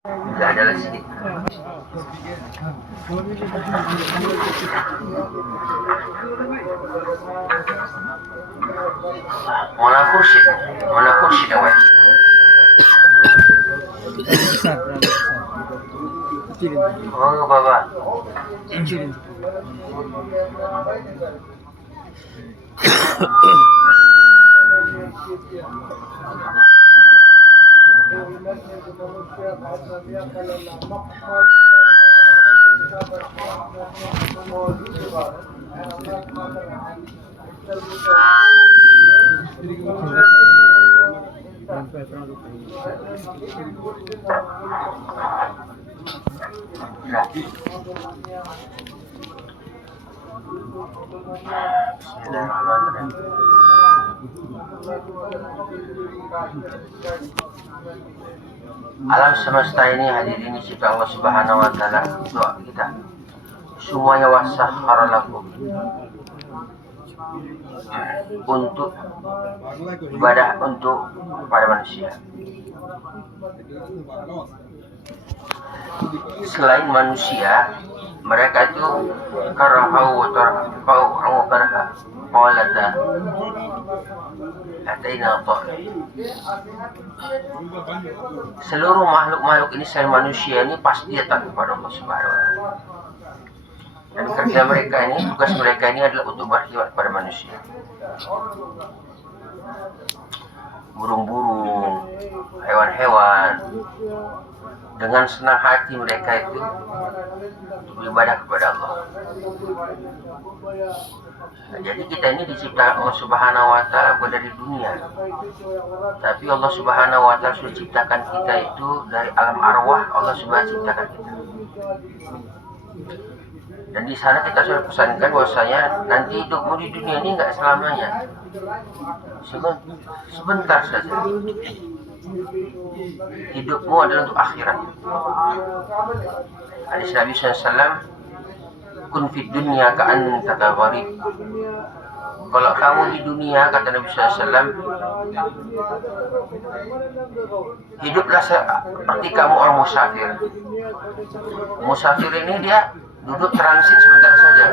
Tidak ada lagi. Mana kursi awak? Oh, baba. Alam semesta ini hadirin dicipta Allah Subhanahu wa taala. Doa kita. Semuanya wasakhkhara lakum untuk ibadah untuk para manusia. Selain manusia, mereka itu karahau wa tarfau wa karha qalata ataina ta. Seluruh makhluk ini selain manusia ini pasti datang kepada Allah Subhanahu wa taala. Dan kerja mereka ini, tugas mereka ini adalah untuk berkhidmat kepada manusia. Burung-burung, hewan-hewan, dengan senang hati mereka itu beribadah kepada Allah. Nah, jadi kita ini diciptakan Allah Subhanahu wa taala bukan dari dunia. Tapi Allah Subhanahu wa taala sudah ciptakan kita itu dari alam arwah. Allah sudah ciptakan kita. Dan di sana kita sudah pesankan bahwasanya nanti hidupmu di dunia ini enggak selamanya. Sebentar saja. Hidupmu adalah untuk akhirat. Hadis Nabi SAW, kun fid dunya ka'annaka gharib. Kalau kamu di dunia, kata Nabi SAW, hiduplah seperti kamu orang musafir. Musafir ini dia duduk transit sebentar saja.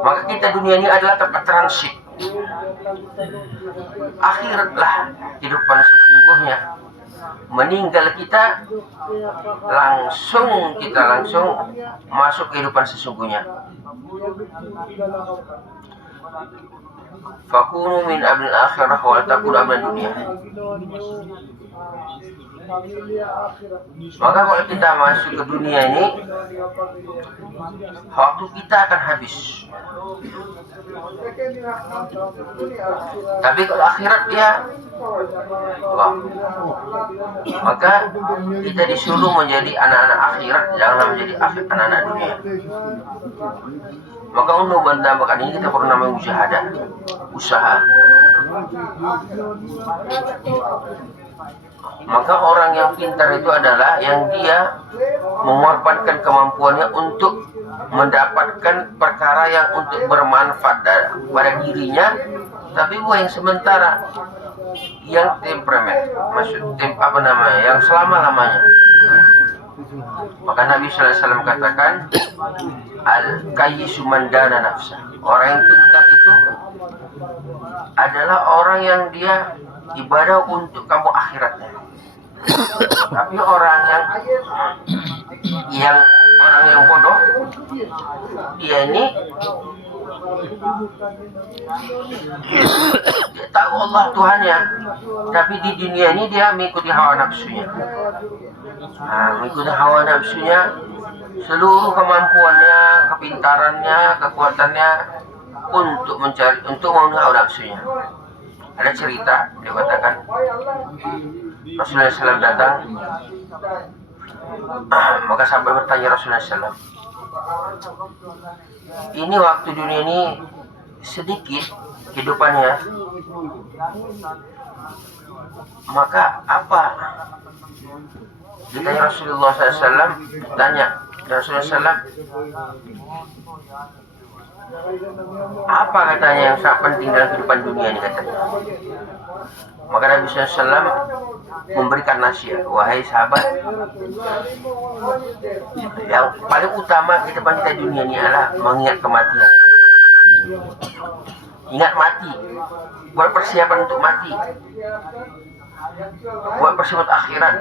Maka kita dunia ini adalah tempat transit. Akhiratlah kehidupan sesungguhnya. Meninggal kita langsung masuk kehidupan sesungguhnya. Fakunu min abil akhirah wa takun abdan dunia. Maka kalau kita masuk ke dunia ini, waktu kita akan habis. Tapi kalau akhirat dia Allah. Maka kita disuruh menjadi anak-anak akhirat, jangan menjadi anak-anak dunia. Maka untuk menambahkan ini kita perlu namanya mujahadah, usaha. Maka orang yang pintar itu adalah yang dia mengorbankan kemampuannya untuk mendapatkan perkara yang untuk bermanfaat pada dirinya, tapi bukan yang sementara, yang temperamen, yang selama-lamanya. Maka Nabi SAW katakan, al-kayyisu man dana nafsa. Orang yang pintar itu adalah orang yang dia ibadah untuk kamu akhiratnya. Tapi orang yang bodoh, dia ini dia tahu Allah Tuhannya, tapi di dunia ini dia mengikuti hawa nafsunya. Mengikuti hawa nafsunya, seluruh kemampuannya, kepintarannya, kekuatannya untuk memenuhi hawa nafsunya. Ada cerita, dia katakan Rasulullah SAW datang, maka sahabat bertanya Rasulullah SAW, ini waktu dunia ini sedikit kehidupannya, maka apa? Ditanya Rasulullah SAW, Rasulullah SAW, apa katanya yang sangat penting dalam kehidupan dunia ini katanya? Maka Nabi SAW memberikan nasihat, wahai sahabat, yang paling utama di depan kita dunia ini adalah mengingat kematian. Ingat mati, buat persiapan untuk mati, buat persiapan akhirat.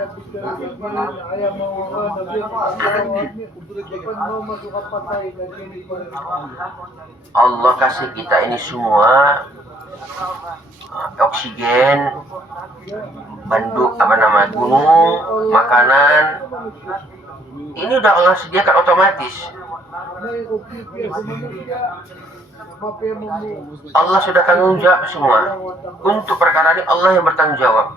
Allah kasih kita ini semua oksigen, gunung, makanan. Ini udah Allah sediakan otomatis. Allah sudah tanggung jawab semua. Untuk perkara ini Allah yang bertanggung jawab.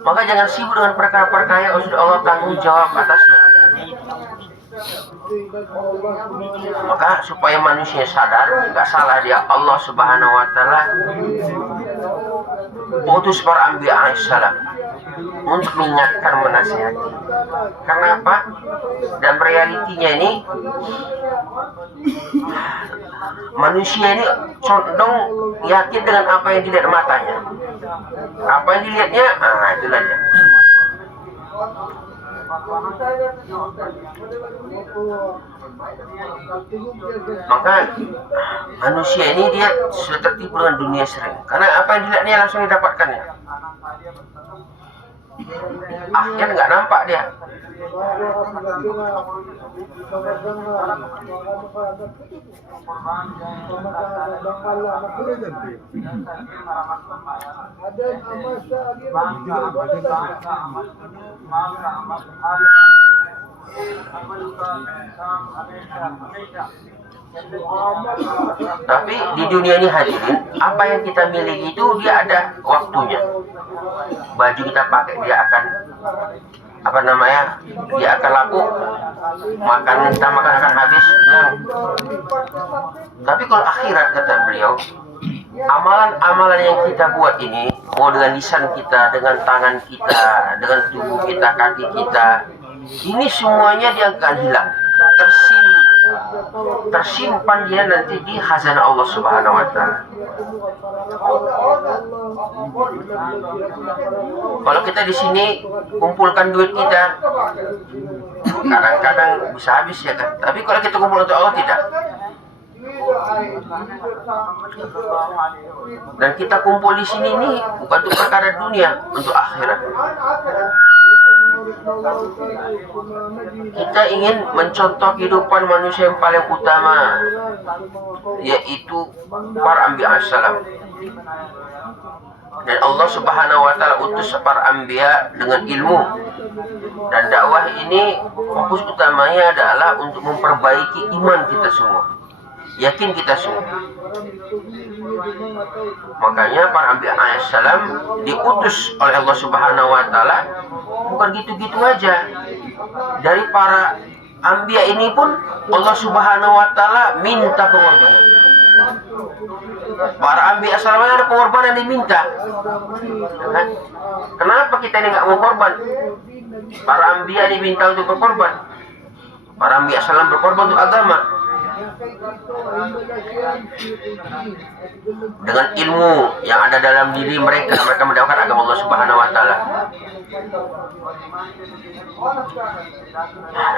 Maka jangan sibuk dengan perkara-perkara yang sudah Allah tanggung jawab atasnya. Maka supaya manusia sadar, nggak salah dia, Allah Subhanahu Wa Taala utus para anbiya alaihissalam untuk mengingatkan, menasihati. Kenapa? Dan realitinya ini manusia ini condong yakin dengan apa yang dilihat matanya. Apa yang dilihatnya, itulah dia. Maka manusia ini dia sudah tertipu dengan dunia sering. Karena apa yang dilihatnya langsung didapatkannya. Akhirnya nggak nampak dia. Tapi di dunia ini hadirin, apa yang kita miliki itu dia ada waktunya. Baju kita pakai dia akan dia akan laku. Makanan kita makan akan habis. Tapi kalau akhirat, kata beliau, amalan-amalan yang kita buat ini, mau dengan lisan kita, dengan tangan kita, dengan tubuh kita, kaki kita, ini semuanya dia akan hilang, tersimpan dia nanti di khazanah Allah Subhanahu Wa Taala. Kalau kita di sini kumpulkan duit kita, kadang-kadang bisa habis ya kan. Tapi kalau kita kumpul untuk Allah, tidak. Dan kita kumpul di sini nih bukan untuk perkara dunia, untuk akhirat. Kita ingin mencontoh kehidupan manusia yang paling utama, yaitu para anbiya assalam. Dan Allah Subhanahu Wa Taala utus para anbiya dengan ilmu. Dan dakwah ini fokus utamanya adalah untuk memperbaiki iman kita semua, yakin kita semua. Makanya para anbiya alaihissalam diutus oleh Allah Subhanahu Wa Taala bukan gitu-gitu aja. Dari para anbiya ini pun Allah Subhanahu Wa Taala minta pengorbanan. Para anbiya alaihissalam ada pengorbanan diminta. Kenapa kita ini nggak mau korban? Para anbiya diminta untuk berkorban. Para anbiya alaihissalam berkorban untuk agama. Dengan ilmu yang ada dalam diri mereka mendapatkan agama Allah Subhanahu Wa Taala.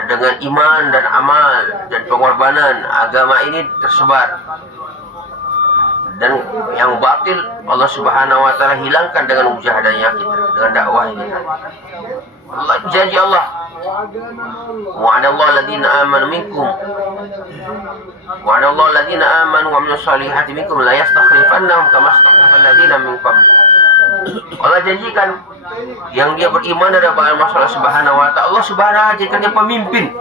Dengan iman dan amal dan pengorbanan, agama ini tersebar. Dan yang batil Allah Subhanahu Wa Taala hilangkan dengan mujahadahnya kita, dengan dakwah kita. Allah janji Allah, wa'adallahu alladhina amanu minkum wa'adallahu alladhina amanu wa amilus solihati minkum la yastakhlifannahum kama istakhlafa alladhina min qabl. Allah janjikan yang dia beriman ada pada masalah Subhanahu Wa Taala, Allah Subhanahu Wa Taala jadikan dia pemimpin.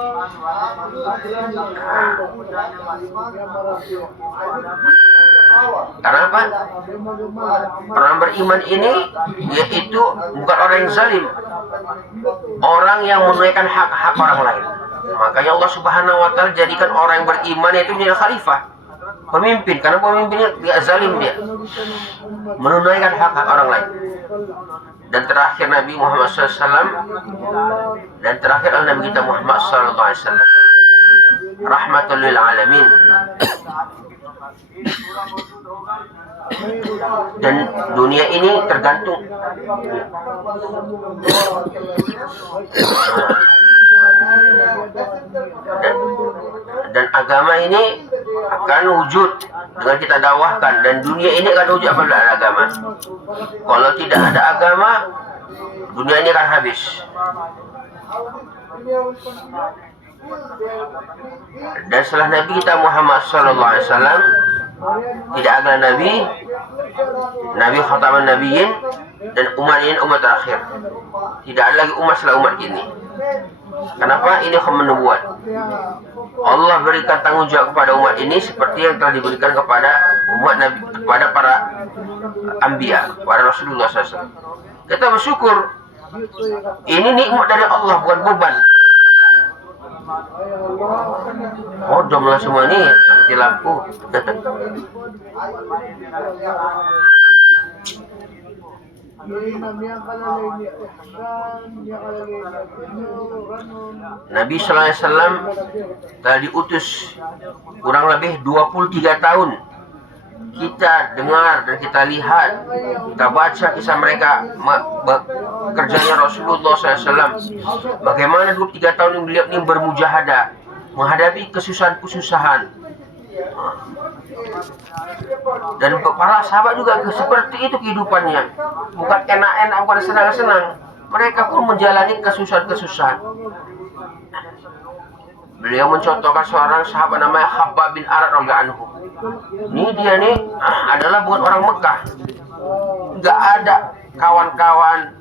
Kenapa? Orang beriman ini yaitu bukan orang yang zalim, orang yang menunaikan hak-hak orang lain. Makanya Allah Subhanahu Wa Taala jadikan orang yang beriman itu menjadi khalifah, pemimpin. Karena pemimpinnya tidak zalim, dia menunaikan hak-hak orang lain. Dan terakhir Nabi Muhammad SAW, dan terakhir Nabi kita Muhammad SAW, rahmatul lil alamin. Dan dunia ini tergantung. Dan agama ini akan wujud dengan kita dakwahkan, dan dunia ini akan wujud apabila ada agama. Kalau tidak ada agama, dunia ini akan habis. Dan setelah Nabi kita Muhammad SAW, tidak ada Nabi khataman Nabiyyin, dan umat ini umat terakhir. Tidak ada lagi umat setelah umat ini. Kenapa? Ini nubuat. Allah berikan tanggung jawab kepada umat ini seperti yang telah diberikan kepada umat Nabi, kepada para anbiya, para Rasulullah SAW. Kita bersyukur. Ini nikmat dari Allah, bukan beban. Oh, domlah semua ini nanti lampu. Nabi sallallahu alaihi wasallam telah diutus kurang lebih 23 tahun. Kita dengar dan kita lihat, kita baca kisah mereka kerjanya Rasulullah SAW. Bagaimana 23 tahun yang beliau ini bermujahadah menghadapi kesusahan-kesusahan. Dan para sahabat juga seperti itu kehidupannya. Bukan enak-enak, bukan senang-senang. Mereka pun menjalani kesusahan-kesusahan. Beliau mencontohkan seorang sahabat namanya Khabbab bin Arat radhiyallahu anhu. Ini dia nih adalah bukan orang Mekah. Gak ada kawan-kawan,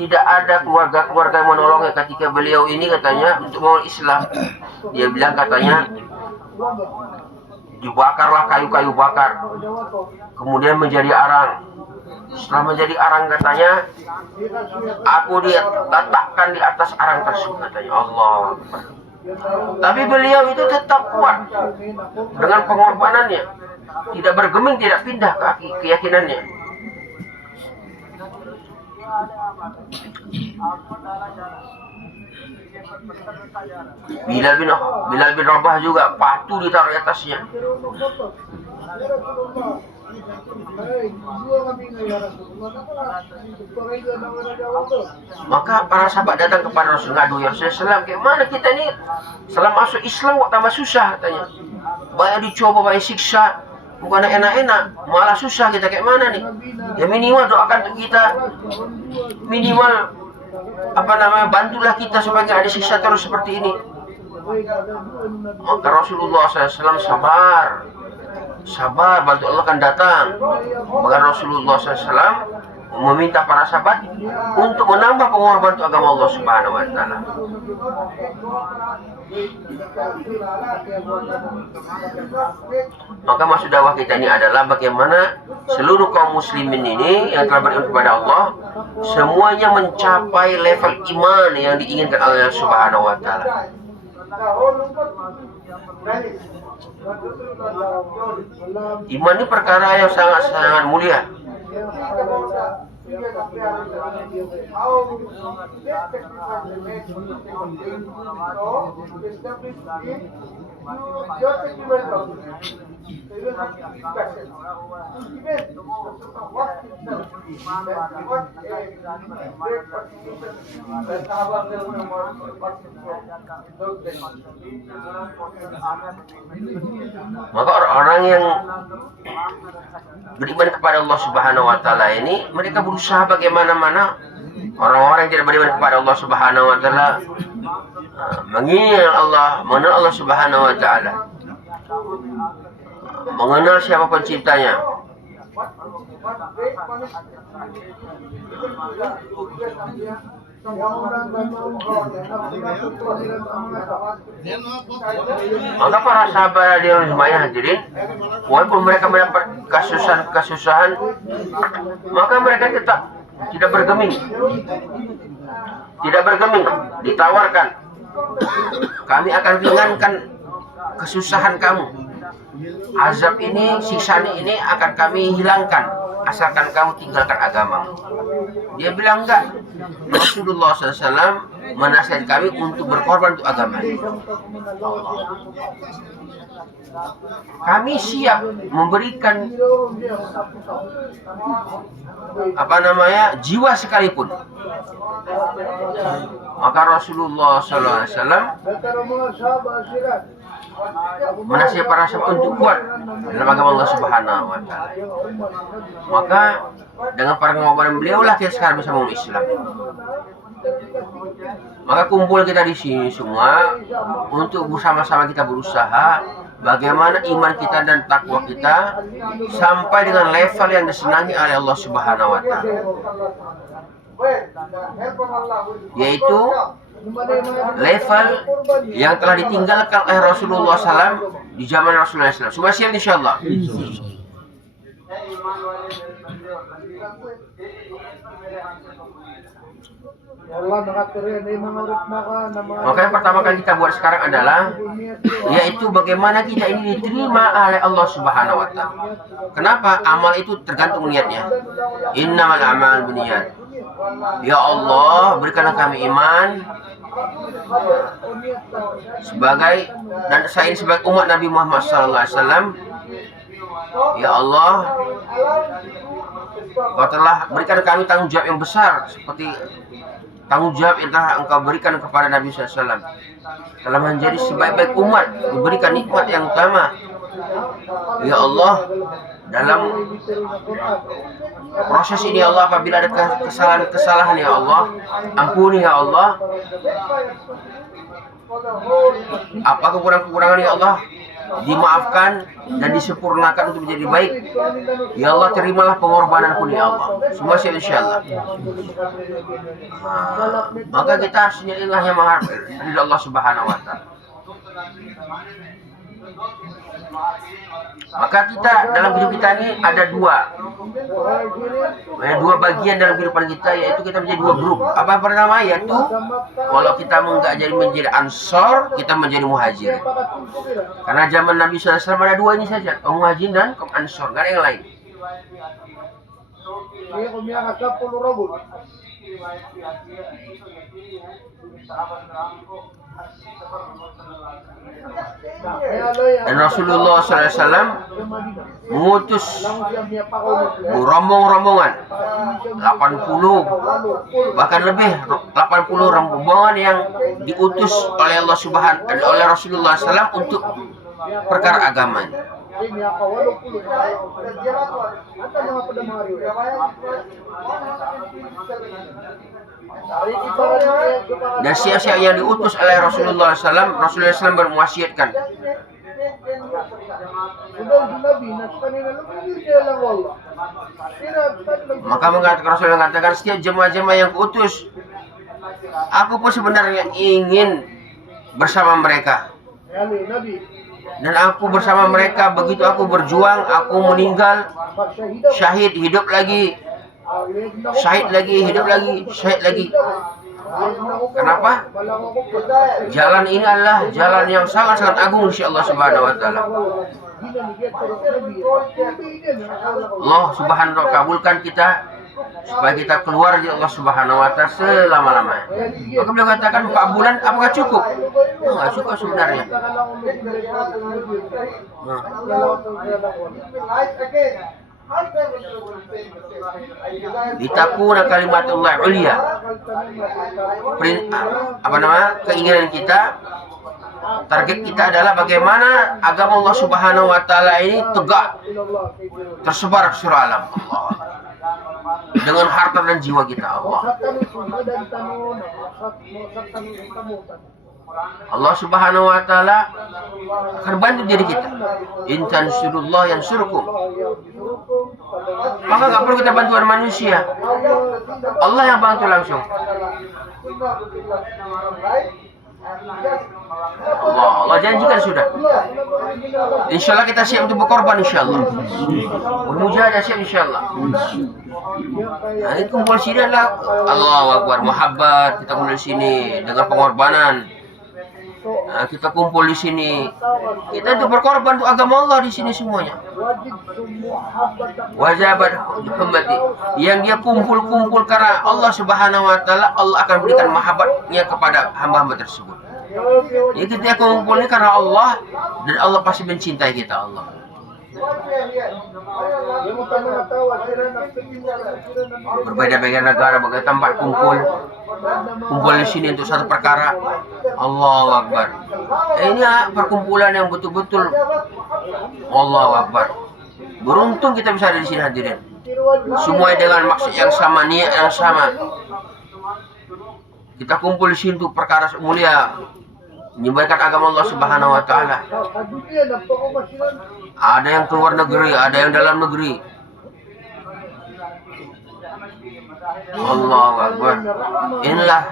tidak ada keluarga-keluarga yang menolongnya ketika beliau ini katanya untuk mau Islam. Dia bilang katanya dibakarlah kayu-kayu bakar, kemudian menjadi arang. Setelah menjadi arang katanya, aku diletakkan di atas arang tersebut katanya. Allah. Tapi beliau itu tetap kuat dengan pengorbanannya, tidak bergeming, tidak pindah ke keyakinannya. Bilal bin Rabah juga patuh ditaruh di atasnya. Maka para sahabat datang kepada Rasulullah, ya Rasulullah, kayak mana kita ini setelah masuk Islam kok tambah susah katanya. Banyak dicoba, banyak siksa, bukan enak-enak, malah susah kita, kayak mana nih? Ya minimal doakan untuk kita, minimal bantulah kita supaya tidak ada siksa terus seperti ini. Maka Rasulullah SAW sabar, bantu Allah akan datang. Maka Rasulullah SAW meminta para sahabat untuk menambah pengorbanan untuk agama Allah Subhanahu wa Ta'ala. Maka maksud dakwah kita ini adalah bagaimana seluruh kaum muslimin ini yang telah beriman kepada Allah semuanya mencapai level iman yang diinginkan Allah Subhanahu wa Ta'ala. Iman ini perkara yang sangat-sangat mulia. Maka orang-orang yang beriman kepada Allah Subhanahu wa Ta'ala ini, mereka berusaha bagaimana-mana. Orang-orang yang tidak beriman kepada Allah Subhanahu wa Ta'ala mengingat Allah, mengenal Allah Subhanahu wa Ta'ala, mengenal siapa penciptanya. Maka para sahabat di rumahnya hadirin, walaupun mereka mendapat kesusahan, maka mereka tetap tidak bergeming, ditawarkan, kami akan ringankan kesusahan kamu, azab ini, siksaan ini akan kami hilangkan asalkan kamu tinggalkan agamamu. Dia bilang enggak. Rasulullah SAW menasihat kami untuk berkorban untuk agama. Kami siap memberikan jiwa sekalipun. Maka Rasulullah SAW menasihat para sahabat untuk kuat dalam agama Allah Subhanahu wa Ta'ala. Maka dengan para pengorbanan beliau lah kita sekarang bisa memulai Islam. Maka kumpul kita di sini semua untuk bersama-sama kita berusaha bagaimana iman kita dan takwa kita sampai dengan level yang disenangi oleh Allah Subhanahu wa Ta'ala, yaitu level yang telah ditinggalkan oleh Rasulullah SAW di zaman Rasulullah SAW. Semua siap insyaallah. Maka yang pertama kali kita buat sekarang adalah yaitu bagaimana kita ini diterima oleh Allah Subhanahu wa Ta'ala. Kenapa? Amal itu tergantung niatnya. Innamal a'malu binniyat. Ya Allah, berikanlah kami iman saya sebagai umat Nabi Muhammad SAW. Ya Allah, Kau telah berikan kami tanggung jawab yang besar seperti tanggung jawab yang telah Engkau berikan kepada Nabi SAW. Telah menjadi sebaik-baik umat, diberikan nikmat yang utama. Ya Allah, dalam proses ini ya Allah, apabila ada kesalahan ya Allah, ampuni ya Allah. Apa kekurangan-kekurangan ya Allah, dimaafkan dan disempurnakan untuk menjadi baik. Ya Allah, terimalah pengorbanan pun ya Allah. Semua siap insyaallah. Maka kita harus inilah yang mengharap dari Allah Subhanahu wa Ta'ala. Maka kita dalam hidup kita ini ada dua bagian dalam kehidupan kita, yaitu kita menjadi dua grup. Apa pertama? Yaitu kalau kita enggak jadi menjadi ansor, kita menjadi muhajir. Karena zaman Nabi SAW ada dua ini saja, kaum muhajir dan kaum ansor, nggak ada yang lain. Dan Rasulullah SAW mengutus rombongan 80 bahkan lebih 80 rombongan yang diutus oleh Allah Subhanahu oleh Rasulullah SAW untuk perkara agama. Dan siapa yang diutus oleh Rasulullah SAW, Rasulullah SAW berwasiatkan. Maka Rasulullah mengatakan, setiap jemaah-jemaah yang kuutus, aku pun sebenarnya ingin bersama mereka. Dan aku bersama mereka, begitu aku berjuang, aku meninggal, syahid, hidup lagi, syahid lagi, hidup lagi, syahid lagi. Kenapa? Jalan ini adalah jalan yang sangat-sangat agung insya Allah Subhanahu wa Ta'ala. Allah Subhanahu wa Ta'ala kabulkan kita supaya kita keluar dari Allah Subhanahu wa Ta'ala selama-lamanya. Maka beliau katakan 4 bulan apakah cukup? Enggak cukup sebenarnya. Litakuna kalimatullah ulia. Keinginan kita, target kita adalah bagaimana agama Allah Subhanahu wa Ta'ala ini tegak tersebar ke seluruh alam Allah. Dengan harta dan jiwa kita Allah. Allah Subhanahu wa Ta'ala akan bantu diri kita. In tansurullah yansurkum. Maka nggak perlu kita bantuan manusia. Allah yang bantu langsung. Allah janjikan sudah. Insya Allah kita siap untuk berkorban insya Allah. Bermujahadah siap insya Allah. Nah, ini kumpul sini adalah Allahu Akbar, muhabbat. Kita kumpul di sini dengan pengorbanan. kita kumpul di sini. Kita itu berkorban untuk agama Allah di sini semuanya. Wajabat ummati. Yang dia kumpul-kumpul karena Allah Subhanahu wa taala, Allah akan berikan mahabbatnya kepada hamba-hamba tersebut. Jadi kita kumpul ini karena Allah, dan Allah pasti mencintai kita, Allah. Berbeda-beda negara, berbeda tempat kumpul di sini untuk satu perkara. Allahu Akbar. Ini perkumpulan yang betul-betul Allahu Akbar. Beruntung kita bisa ada di sini hadirin. Semua dengan maksud yang sama, niat yang sama. Kita kumpul di sini untuk perkara mulia, menyebarkan agama Allah Subhanahu wa taala. Ada yang keluar negeri, ada yang dalam negeri. Allahu Akbar. Inilah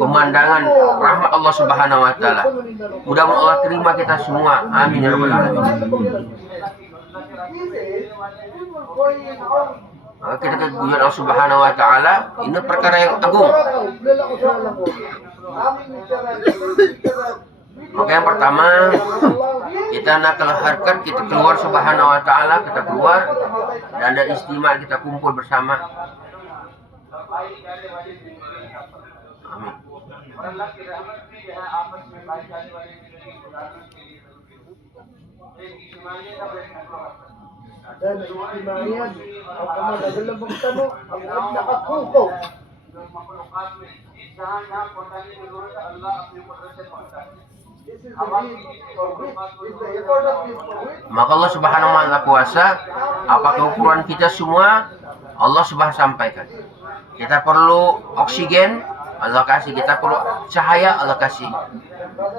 pemandangan rahmat Allah Subhanahu wa taala. Mudah-mudahan Allah terima kita semua. Amin ya rabbal alamin. Kita kepujian Allah Subhanahu wa taala, ini perkara yang agung. Maka yang pertama, kita nak harkat, kita keluar Subhanahu wa taala, kita keluar dan ada istimewa, kita kumpul bersama. Amin. Dan istimewa apa dalam bertemu ang nakakuko. Maka Allah Subhanahu wa taala kuasa, apa keukuran kita semua Allah Subhanahu sampaikan. Kita perlu oksigen, Allah kasih. Kita perlu cahaya, Allah kasih.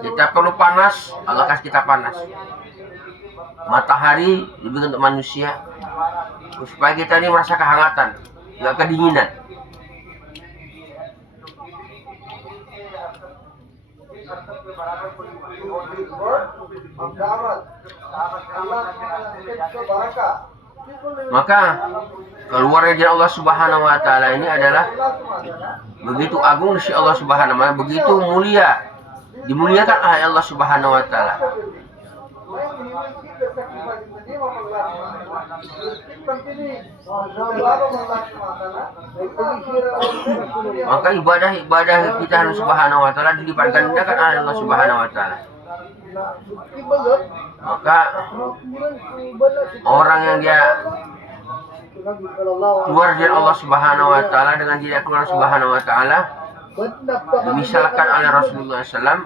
Kita perlu panas, Allah kasih kita panas. Matahari lebih untuk manusia supaya kita ini merasa kehangatan, nggak kedinginan. Maka keluar dari Allah Subhanahu wa taala ini adalah begitu agung si Allah Subhanahu wa taala, begitu mulia, dimuliakan oleh Allah Subhanahu wa taala. Maka ibadah kita harus Subhanahu wa taala dilipat gandakan oleh Allah Subhanahu wa taala. Maka orang yang dia keluar dari Allah Subhanahu wa taala dengan tidak keluar Subhanahu wa taala, dimisalkan oleh Rasulullah SAW.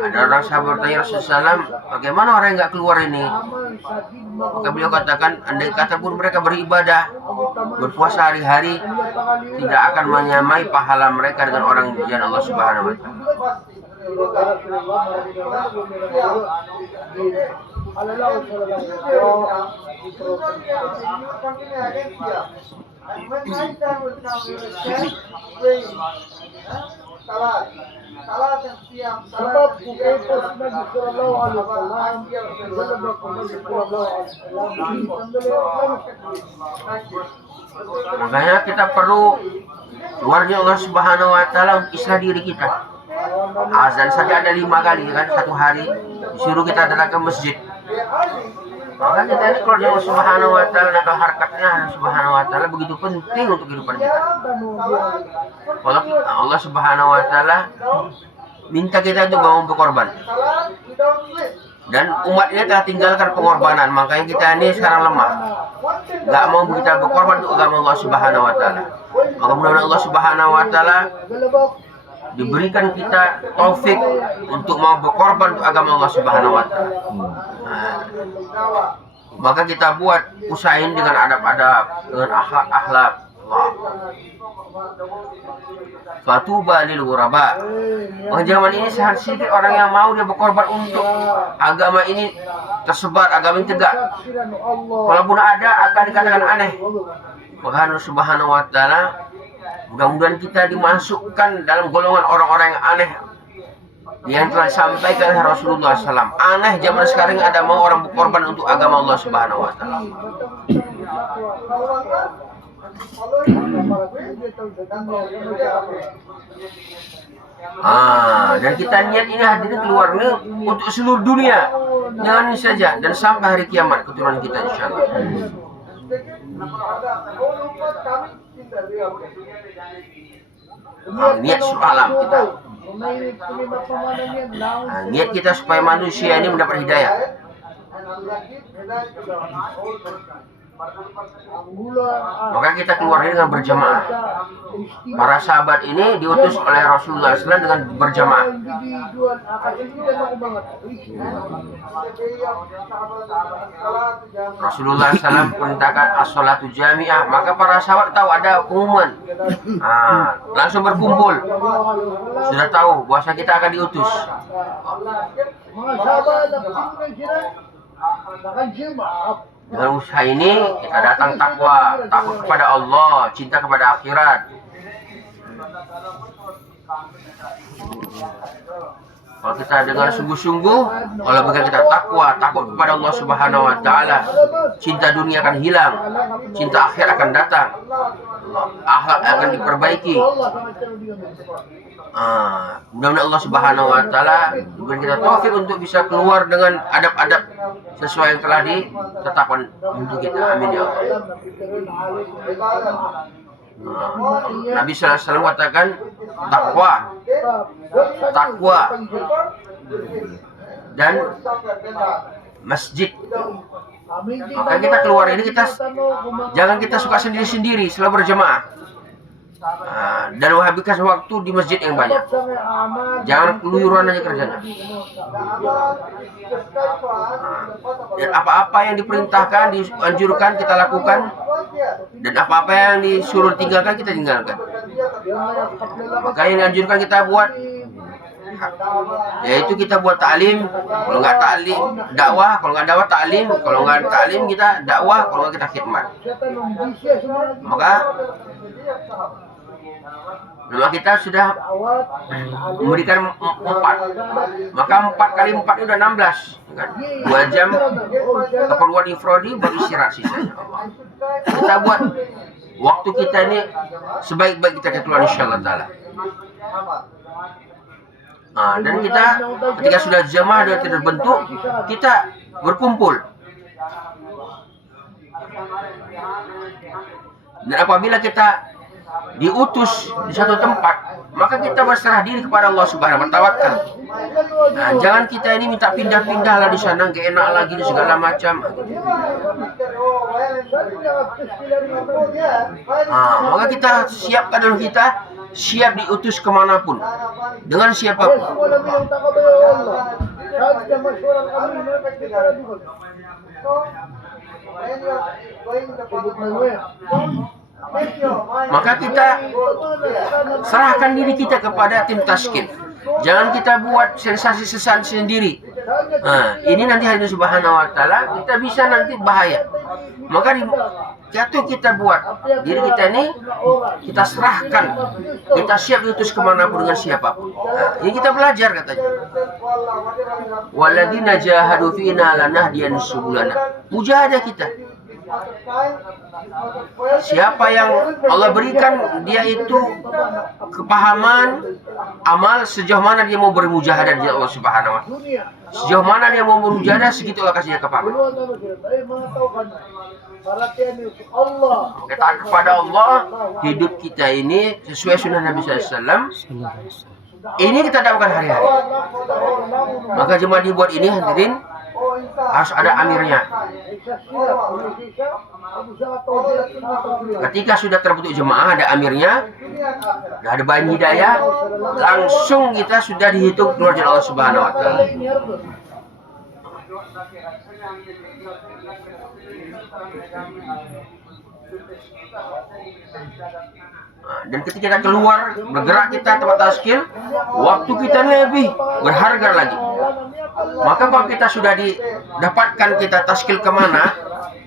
Ada orang sahabat bertanya Rasulullah SAW, bagaimana orang yang nggak keluar ini? Maka beliau katakan, andai kata pun mereka beribadah, berpuasa hari-hari, tidak akan menyamai pahala mereka dengan orang ujian Allah Subhanahu wa taala. Sebab itu Nabi sallallahu alaihi wasallam. Makanya kita perlu keluarnya Allah Subhanahu wa taala untuk islah diri kita. Azan saja ada 5 kali kan satu hari, disuruh kita datang ke masjid. Maka kita ini keluarnya Allah Subhanahu wa taala, dan harkatnya Subhanahu wa taala begitu penting untuk kehidupan kita. Kalau Allah Subhanahu wa taala minta kita untuk mau berkorban, dan umatnya telah tinggalkan pengorbanan, makanya kita ini sekarang lemah, nggak mau kita berkorban untuk agama Allah Subhanahu wa taala. Maka mudah-mudahan Allah Subhanahu wa taala diberikan kita taufik untuk mau berkorban untuk agama Allah Subhanahu wa taala. Maka kita buat usahain dengan adab-adab, dengan akhlak-akhlak. Fatuba lil ghuraba. Zaman ini sangat sedikit orang yang mau dia berkorban untuk agama ini tersebar, agama ini tegak. Walaupun ada akan dikatakan aneh. Maka Allah Subhanahu wa taala, mudah-mudahan kita dimasukkan dalam golongan orang-orang yang aneh yang telah disampaikan oleh Rasulullah SAW. Aneh zaman sekarang ada mau orang berkorban untuk agama Allah Subhanahu wa taala. Dan kita niat ini hadirin keluar ini untuk seluruh dunia. Jangan ini saja dan sampai hari kiamat keturunan kita insyaallah. Niat sualam kita. Niat kita supaya manusia ini mendapat hidayah. Maka kita keluar dengan berjamaah. Para sahabat ini diutus oleh Rasulullah SAW dengan berjamaah. Rasulullah SAW perintahkan as-salatu jami'ah. Maka para sahabat tahu ada pengumuman. Langsung berkumpul. Sudah tahu bahwa kita akan diutus. Dengan usaha ini kita datang takwa, takut kepada Allah, cinta kepada akhirat. Kalau kita dengan sungguh-sungguh, kalau bukan kita takwa, takut kepada Allah Subhanahu Wa Taala, cinta dunia akan hilang, cinta akhir akan datang, akhlak akan diperbaiki. Mudah-mudahan Allah Subhanahu Wa Taala beri kita taufik untuk bisa keluar dengan adab-adab sesuai yang telah ditetapkan untuk kita. Amin ya Allah. Nabi Sallallahu Alaihi Wasallam katakan takwa dan masjid. Maka kita keluar ini jangan kita suka sendiri-sendiri, selalu berjemaah. Dan menghabiskan waktu di masjid yang banyak. Jangan keluyuran aja kerjanya. Dan apa-apa yang diperintahkan, dianjurkan kita lakukan. Dan apa-apa yang disuruh tinggalkan kita tinggalkan. Maka yang dianjurkan kita buat, yaitu kita buat taklim. Kalau nggak taklim, dakwah. Kalau nggak dakwah, taklim. Kalau nggak taklim, kita dakwah. Kalau nggak kita khidmat. Maka kita sudah memberikan 4. Maka 4 kali 4 itu udah 16 kan? 2 jam keperluan ifradi baru istirahat sisanya. Kita buat waktu kita ini sebaik-baik kita ketulan insyaallah taala. Dan kita ketika sudah jamaah sudah terbentuk, kita berkumpul. Dan apabila kita diutus di satu tempat, maka kita berserah diri kepada Allah Subhanahu wa taala. Jangan kita ini minta pindah-pindah lah di sana, gak enak lagi di segala macam. Maka kita siapkan dulu, kita siap diutus kemanapun dengan siapapun. Maka kita serahkan diri kita kepada tim taskin. Jangan kita buat sensasi sesan sendiri. Ini nanti hadirin subhanahu wa ta'ala kita bisa nanti bahaya. Maka kita buat diri kita ini, kita serahkan, kita siap diutus kemanapun dengan siapapun. Ini kita belajar katanya. Walladzina jahadu fina lanahdiyan subulana. Mujahadah kita. Siapa yang Allah berikan dia itu kepahaman amal, sejauh mana dia mau bermujahadah di Allah Subhanahu wa taala. Sejauh mana dia mau bermujahadah, segitu Allah kasih dia kepahaman. Kita kepada Allah, hidup kita ini sesuai sunnah Nabi SAW. Ini kita dapatkan hari-hari. Maka jemaah dibuat ini hadirin, harus ada amirnya. Ketika sudah terbentuk jemaah, ada amirnya, ada bahan hidayah, langsung kita sudah dihitung keluar dari Allah Subhanahu wa taala. Dan ketika kita keluar, bergerak kita tempat taskil, waktu kita lebih berharga lagi. Maka kalau kita sudah didapatkan kita taskil kemana,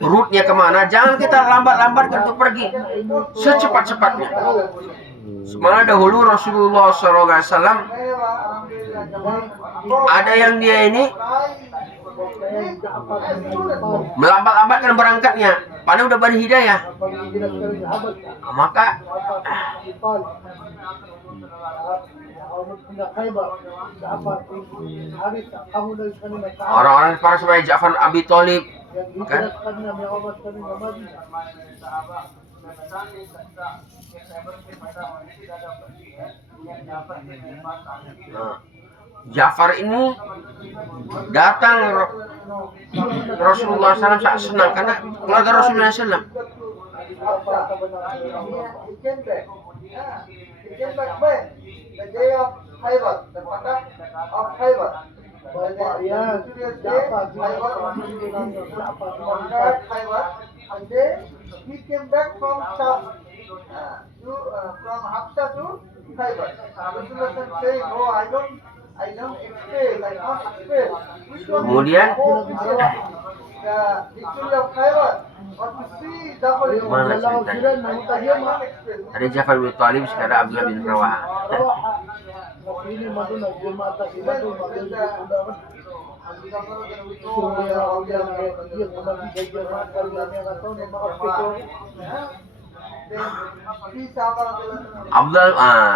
route-nya kemana, jangan kita lambat-lambatkan untuk pergi, secepat-cepatnya. Semana dahulu Rasulullah SAW ada yang dia ini melambat-lambatkan berangkatnya, padahal udah beri hidayah. Maka Orang-orang para sahabat Ja'far Abi Thalib kan? Nah, Ja'far ini datang Rasulullah SAW sangat senang karena keluarga Rasulullah SAW. The day of Khaybar, the Fatah of Khaybar. And then he came back from Sham from Hafsa to Khaybar. Rasulullah saying, "Oh, I don't expect, I can't expect." Which one? Kemudian The victory of Khaybar, or to see double. Mana ceritanya? Ada Ja'far bin Thalib, sekarang Abdullah bin Rawaha.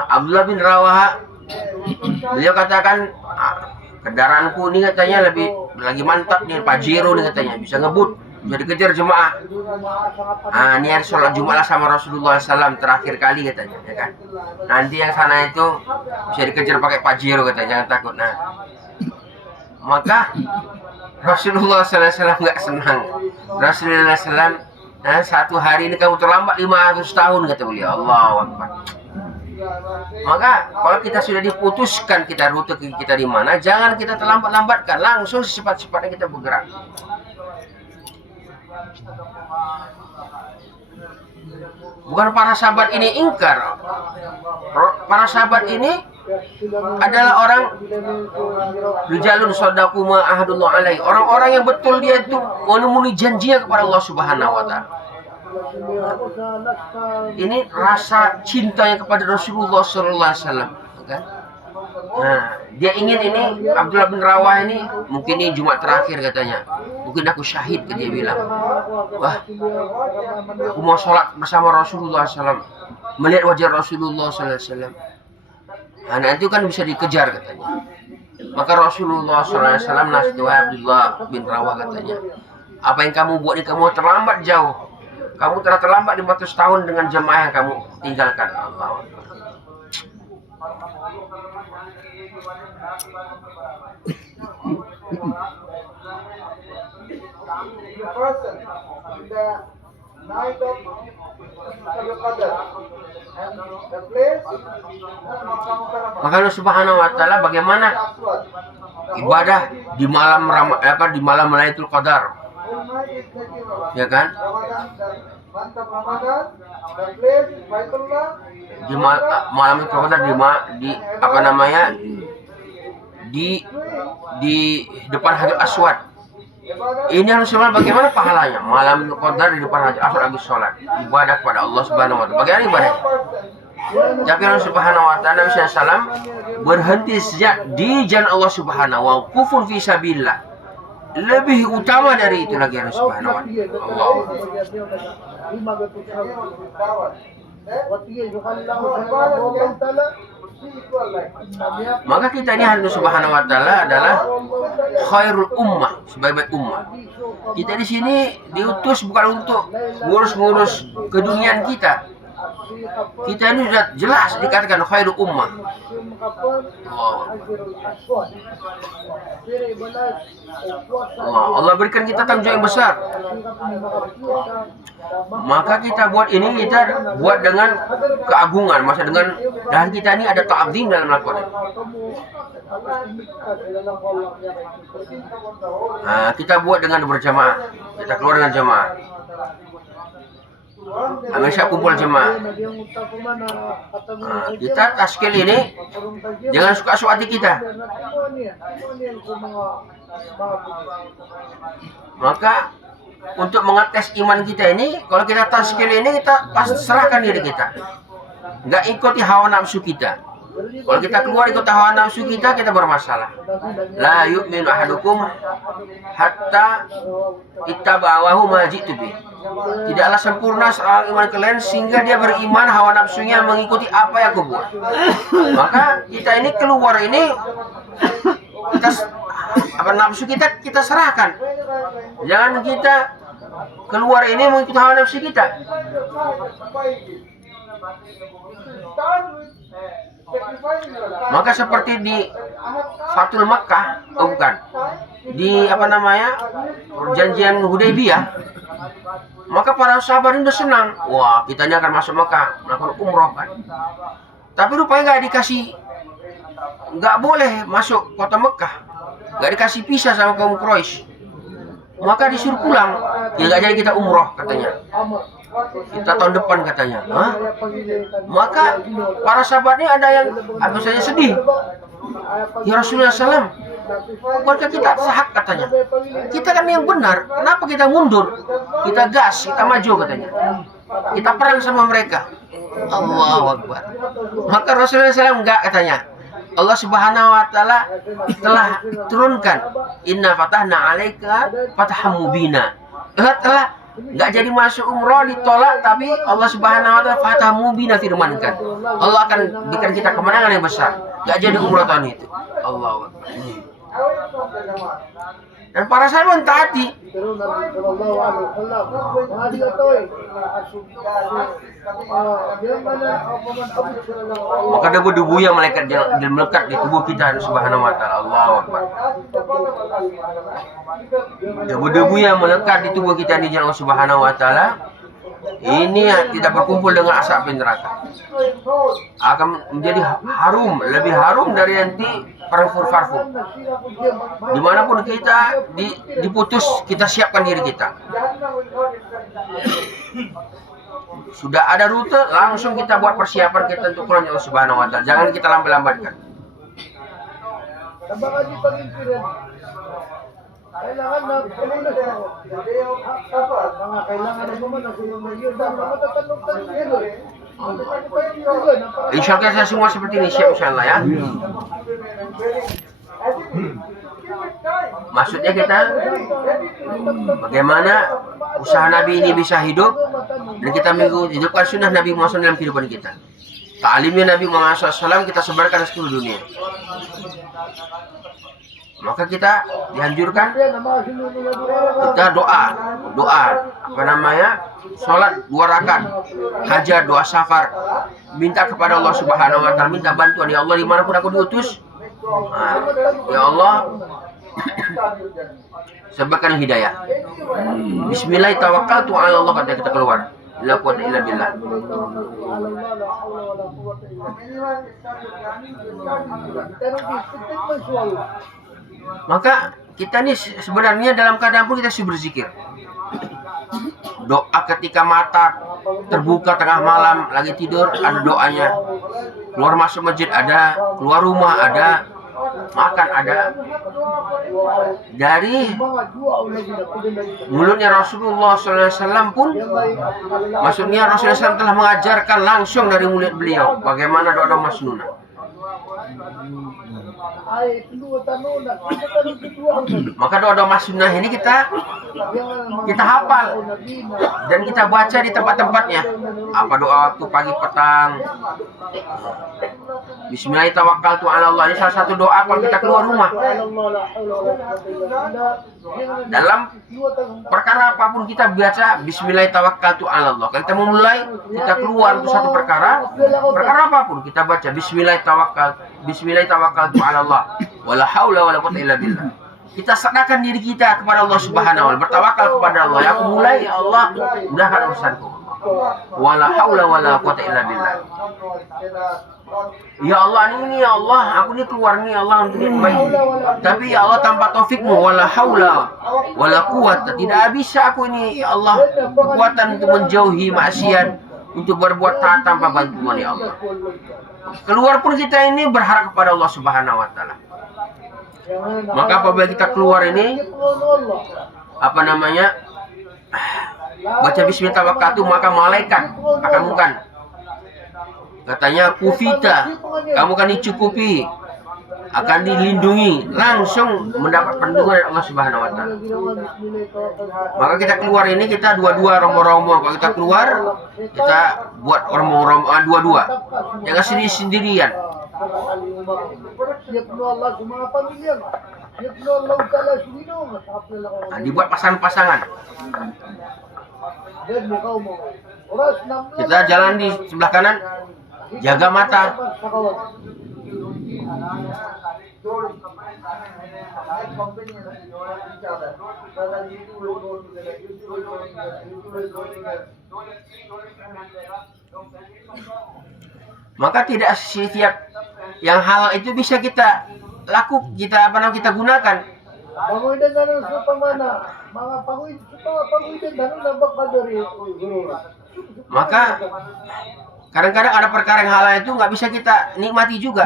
Abdullah bin Rawaha, beliau katakan, kendaraanku ini katanya lagi mantap nih, Pajero nih katanya, bisa ngebut, bisa dikejar jemaah. Ini yang sholat Jumat sama Rasulullah SAW terakhir kali katanya, ya kan? Nanti yang sana itu bisa dikejar pakai Pajero katanya, jangan takut. Nah, maka Rasulullah SAW nggak senang. Rasulullah SAW, satu hari ini kamu terlambat 500 tahun kata beliau. Allahu Akbar. Maka kalau kita sudah diputuskan kita rute kita di mana, jangan kita terlambat-lambatkan, langsung secepat-cepatnya kita bergerak. Bukan para sahabat ini ingkar. Para sahabat ini adalah orang rijalun shadaku ma ahadullah alaihi, orang-orang yang betul dia itu memenuhi janjinya kepada Allah Subhanahu wa taala. Ini rasa cintanya kepada Rasulullah sallallahu alaihi wasallam, kan? Nah, dia ingin ini Abdullah bin Rawah ini mungkin ini Jumat terakhir katanya. Mungkin aku syahid, dia bilang. Wah, aku mau sholat bersama Rasulullah SAW, melihat wajah Rasulullah SAW. Nah, nanti kan bisa dikejar katanya. Maka Rasulullah SAW nasihat Abdullah bin Rawah katanya, apa yang kamu buat ini, kamu terlambat jauh. Kamu telah terlambat 500 tahun dengan jemaah yang kamu tinggalkan. Allah. Person in the night of Qadr and the place Maka Allah Subhanahu wa taala bagaimana ibadah di malam di malam Lailatul Qadar. Ya kan? Di malam itu di apa namanya? Di depan Hajar Aswad. Ini harus sholat, bagaimana pahalanya? Malam Qadar di depan Hajar Aswad habis sholat, ibadah kepada Allah Subhanahu wa taala. Bagaimana ibadah? Tapi Allah Subhanahu wa taala SAW berhenti sejak di jalan Allah Subhanahu wa taala, kufur fi sabilillah. Lebih utama dari itu lagi Allah Subhanahu wa taala. Maka kita ini Allah Subhanahu wa taala adalah khairul ummah, sebaik-baik ummah. Kita di sini diutus bukan untuk ngurus-ngurus keduniaan kita. Kita ini sudah jelas dikatakan khairul ummah. Allah berikan kita tanggung jawab yang besar. Maka kita buat ini, kita buat dengan keagungan, masa dengan dan kita ini ada ta'zim dalam melakukan. Nah, kita buat dengan berjamaah, kita keluar dengan jamaah. Hanya kumpul jemaah. Nah, kita taskil ini jangan suka hati kita. Maka untuk mengetes iman kita ini, kalau kita taskil ini, kita pasti serahkan diri kita, nggak ikuti hawa nafsu kita. Kalau kita keluar ikut hawa nafsu kita bermasalah. La yu'minu ahadukum hatta ittaba'a ma ji'tu bih. tidaklah sempurna soal iman kalian sehingga dia beriman hawa nafsunya mengikuti apa yang aku buat. Maka kita ini keluar ini kita nafsu kita serahkan. Jangan kita keluar ini mengikuti hawa nafsu kita. Maka seperti di Fathul Makkah, bukan, di perjanjian Hudaybiyah, maka para sahabat itu senang. Wah, kita ini akan masuk Makkah, melakukan umroh kan. Tapi rupanya nggak boleh masuk kota Mekah, nggak dikasih pisah sama kaum Quraisy. Maka disuruh pulang, ya nggak jadi kita umroh katanya. Kita tahun depan katanya. Hah? Maka para sahabatnya ada yang misalnya sedih. Ya Rasulullah SAW, bukankah kita sahak katanya? Kita kan yang benar, kenapa kita mundur? Kita gas, kita maju katanya. Kita perang sama mereka. Allahu Akbar. Maka Rasulullah SAW enggak katanya. Allah Subhanahu wa taala telah turunkan inna fatahna alaika fathan mubina. Telah enggak jadi masuk umroh ditolak, tapi Allah Subhanahu wa taala fathan mubina firmankan. Allah akan berikan kita kemenangan yang besar. Enggak jadi umroh tahun itu. Allahu Akbar. Dan para sahabat taati. Maka debu-debu yang melekat di tubuh kita Subhanahu wa taala. Allahu Akbar. Debu-debu yang melekat di tubuh kita di jalan Subhanahu wa taala ini tidak berkumpul dengan asap api neraka, akan menjadi harum, lebih harum dari nanti parfum. Dimanapun kita diputus, kita siapkan diri kita. Sudah ada rute, langsung kita buat persiapan kita untuk pulang Allah Subhanahu wa taala. Jangan kita lambat-lambatkan. Kailangan na kailangan Insya Allah saya semua seperti ini siap insya Allah ya. Maksudnya kita bagaimana usaha Nabi ini bisa hidup dan kita menghidupkan sunnah Nabi Muhammad SAW dalam kehidupan kita. Ta'limnya Nabi Muhammad SAW kita sebarkan ke seluruh dunia. Maka kita dianjurkan kita doa sholat 2 rakaat, hajat, doa safar, minta kepada Allah Subhanahu wa taala, minta bantuan. Ya Allah, dimanapun aku diutus, ya Allah sebabkan hidayah. Bismillah tawakkaltu ala Allah, kata kita keluar. La quwwata illa billah. Maka kita ini sebenarnya dalam keadaan pun kita harus berzikir. Doa ketika mata terbuka tengah malam lagi tidur ada doanya. Keluar masuk masjid ada, keluar rumah ada, makan ada. Dari mulutnya Rasulullah SAW pun, maksudnya Rasulullah SAW telah mengajarkan langsung dari mulut beliau bagaimana doa-doa masnunah. Maka doa-doa masnunah ini kita hafal dan kita baca di tempat-tempatnya. Apa doa waktu pagi petang? Bismillah tawakkaltu ala Allah. Ini salah satu doa kalau kita keluar rumah. Dalam perkara apapun kita baca Bismillah tawakkaltu ala Allah. Kalau kita memulai, kita keluar untuk satu perkara apapun kita baca Bismillah tawakkaltu ala Allah. Wala haula wala quwwata illa billah. Kita serahkan diri kita kepada Allah Subhanahu wa taala, bertawakal kepada Allah. Ya, aku mulai, ya Allah, mudahkan urusanku. Wala haula wala quwwata illa billah. Ya Allah, ini ya Allah, aku ini keluar nih ya Allah untuk yang baik. Tapi ya Allah tanpa taufikmu, wala haula wala quwwata, tidak bisa aku ini ya Allah kekuatan untuk menjauhi maksiat, untuk berbuat taat tanpa bantuan ya Allah. Keluar pun kita ini berharap kepada Allah Subhanahu wa taala. Maka apabila kita keluar ini baca bismillah tawakkaltu, maka malaikat akan katanya kufita, kamu kan dicukupi akan dilindungi, langsung mendapat perlindungan dari Allah Subhanahu wa taala. Maka kita keluar ini kita dua-dua romo-romo. Kalau kita keluar kita buat romo-romo dua-dua. Jangan sendiri-sendirian. Nah, dibuat pasangan-pasangan. Kita jalan di sebelah kanan, jaga mata. Maka tidak setiap yang halal itu bisa kita kita gunakan. Maka kadang-kadang ada perkara yang halal itu nggak bisa kita nikmati juga.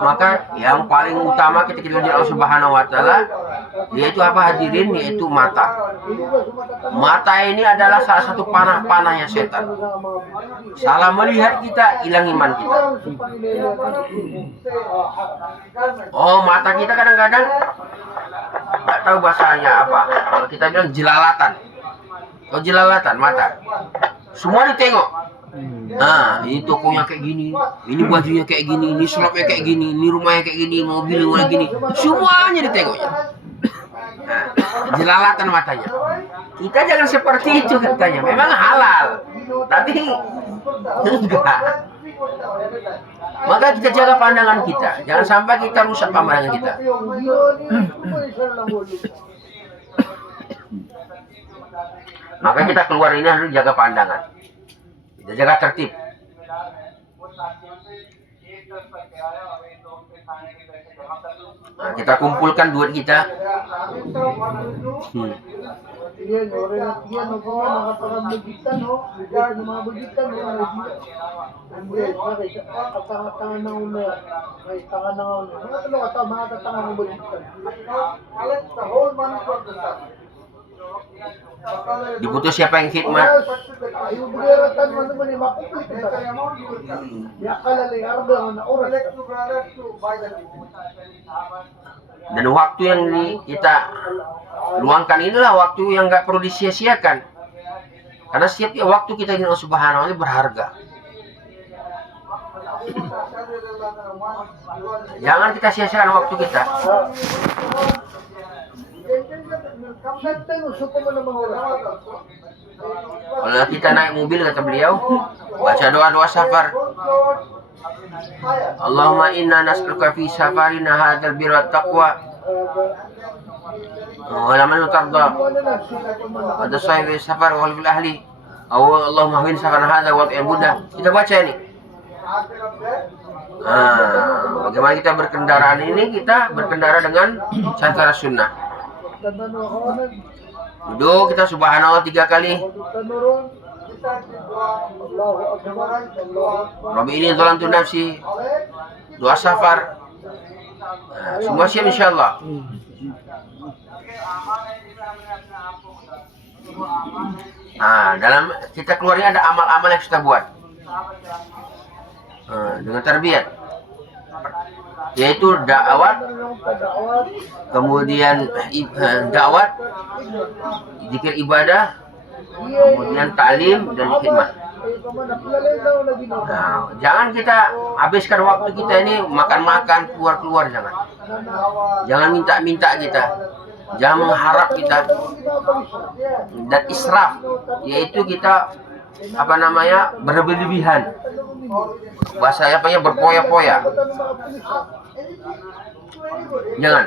Maka yang paling utama kita diuji Allah Subhanahu wa taala yaitu apa hadirin, yaitu mata. Mata ini adalah salah satu panah-panahnya setan. Salah melihat kita hilang iman kita. Oh, mata kita kadang-kadang nggak tahu bahasanya apa. Kalau kita bilang jelalatan. Oh, jelalatan mata. Semua ditengok. Nah, ini tokonya kayak gini, ini bajunya kayak gini, ini slopnya kayak gini, ini rumahnya kayak gini, mobilnya kayak gini, semuanya ditengoknya. Nah, jelalatan matanya. Kita jangan seperti itu katanya. Memang halal, tapi enggak. Maka kita jaga pandangan kita, jangan sampai kita rusak pandangan kita. Maka kita keluar ini harus jaga pandangan. Kita jaga tertib. Nah, kita kumpulkan duit kita. Dibutuh siapa yang khidmat. Dan waktu yang kita luangkan inilah waktu yang nggak perlu disia-siakan. Karena setiap waktu kita ingin Allah Subhanahu wa taala berharga. Jangan kita sia-siakan waktu kita. Kalau kita naik mobil, kata beliau, baca doa-doa safar. Allahumma inna nas'aluka fi safarina hadzal birra wat taqwa wa laman tarda wa tasayyi safar wal bil ahli. Allahumma hawin safar hadza wa ta'in buddha. Kita baca ini. Bagaimana kita berkendaraan ini? Kita berkendara dengan cara sunnah. Duduk kita subhanallah 3 kali. Rabbi ini zalamtu nafsi. Doa safar. Semua siap insyaallah. Dalam kita keluarnya ada amal-amal yang kita buat. Dengan tarbiyat, yaitu dakwat, kemudian dakwat, zikir ibadah, kemudian ta'lim dan khidmat. Jangan kita habiskan waktu kita ini makan-makan, keluar-keluar, jangan minta-minta kita, jangan mengharap kita, dan israf, yaitu kita berlebihan. Bahasa berpoya-poya. Jangan.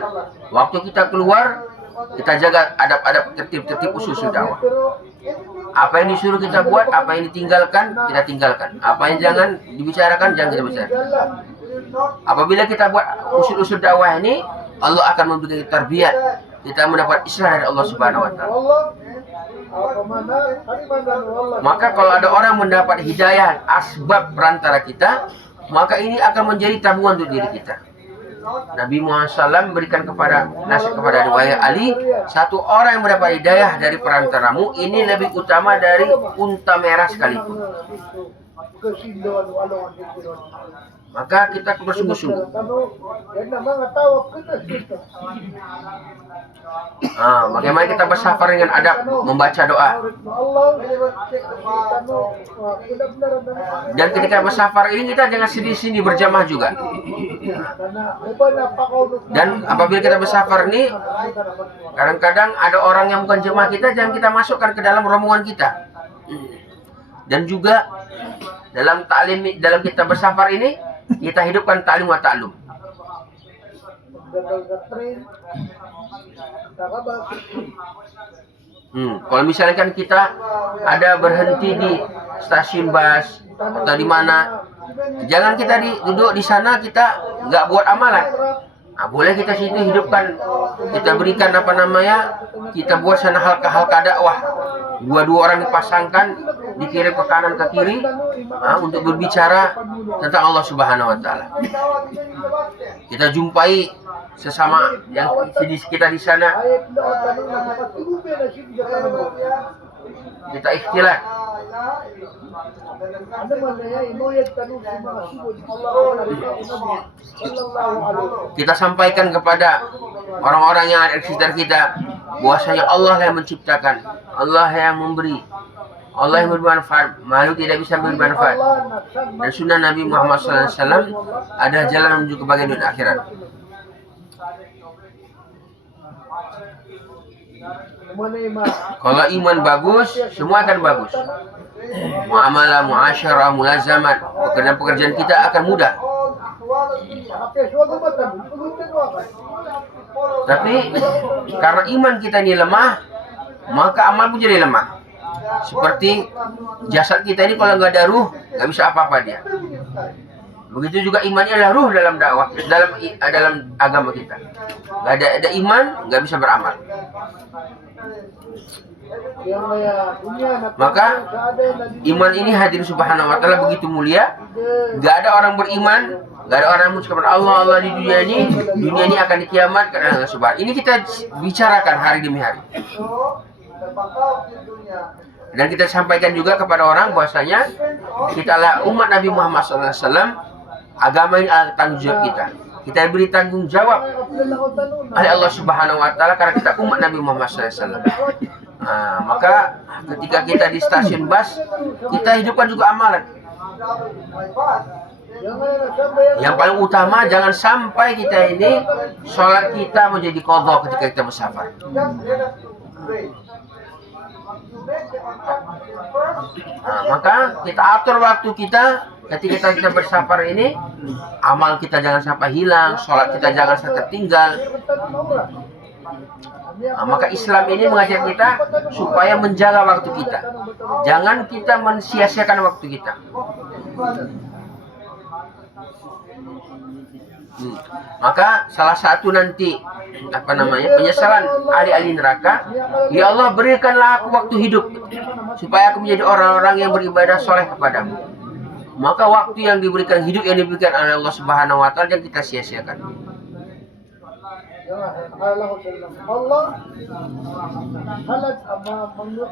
Waktu kita keluar, kita jaga adab-adab, tertib-tertib usul dakwah. Apa yang disuruh kita buat, apa yang ditinggalkan, kita tinggalkan. Apa yang jangan dibicarakan, jangan kita bicarakan. Apabila kita buat usul-usul dakwah ini, Allah akan memberikan tarbiyat. Kita mendapat islah dari Allah Subhanahu wa taala. Maka kalau ada orang mendapat hidayah asbab perantara kita, maka ini akan menjadi tabungan untuk diri kita. Nabi Muhammad SAW memberikan nasihat kepada riwayat Ali, satu orang yang mendapat hidayah dari perantaramu ini lebih utama dari unta merah sekalipun. maka kita bersungguh-sungguh. Bagaimana kita bersafar dengan adab, membaca doa. Dan ketika bersafar ini kita jangan sendiri-sendiri, berjamaah juga. Dan apabila kita bersafar ini, kadang-kadang ada orang yang bukan jemaah kita, jangan kita masukkan ke dalam rombongan kita. Dan juga dalam taklim, dalam kita bersafar ini, kita hidupkan taklim wa ta'lum. Kalau misalkan kita ada berhenti di stasiun bus atau di mana, jangan kita duduk di sana kita nggak buat amalan. Boleh kita situ hidupkan, kita berikan kita buat sana halka dakwah. Dua orang dipasangkan, dikirim ke kanan ke kiri untuk berbicara tentang Allah Subhanahu wa Ta'ala. Kita jumpai sesama yang kita di sana, kita ikhtilat. Kita sampaikan kepada orang-orang yang ada di sekitar kita bahwasanya Allah yang menciptakan, Allah yang memberi, Allah yang bermanfaat, makhluk tidak bisa bermanfaat. Dan sunnah Nabi Muhammad SAW adalah jalan menuju kebahagiaan dunia akhirat. Kalau iman bagus, semua akan bagus. Muamalah, muasyarah, mulazamat, pekerjaan kita akan mudah. Tapi karena iman kita ini lemah, maka amal pun jadi lemah. Seperti jasad kita ini kalau nggak ada ruh, nggak bisa apa-apa dia. Begitu juga imannya adalah ruh dalam dakwah, dalam agama kita. Nggak ada iman, nggak bisa beramal. Maka iman ini hadirin subhanahu wa ta'ala begitu mulia. Nggak ada orang beriman, nggak ada orang mengucapkan Allah di dunia ini akan dikiamatkan Allah subhanahu. Ini kita bicarakan hari demi hari. Dan kita sampaikan juga kepada orang bahwasanya kita adalah umat Nabi Muhammad SAW. Agama ini adalah tanggung jawab kita. Kita beri tanggung jawab oleh Allah Subhanahu wa Ta'ala karena kita umat Nabi Muhammad SAW. Maka ketika kita di stasiun bus, kita hidupkan juga amalan. Yang paling utama, jangan sampai kita ini sholat kita menjadi qadha ketika kita bersafar. Maka kita atur waktu kita ketika kita bersafar ini, amal kita jangan sampai hilang, sholat kita jangan sampai tertinggal. Maka Islam ini mengajak kita supaya menjaga waktu kita. Jangan kita mensia-siakan waktu kita. Maka salah satu nanti penyesalan ahli-ahli neraka, ya Allah berikanlah aku waktu hidup supaya aku menjadi orang-orang yang beribadah soleh kepadamu. Maka waktu yang diberikan, hidup yang diberikan oleh Allah Subhanahu wa Ta'ala yang kita sia-siakan.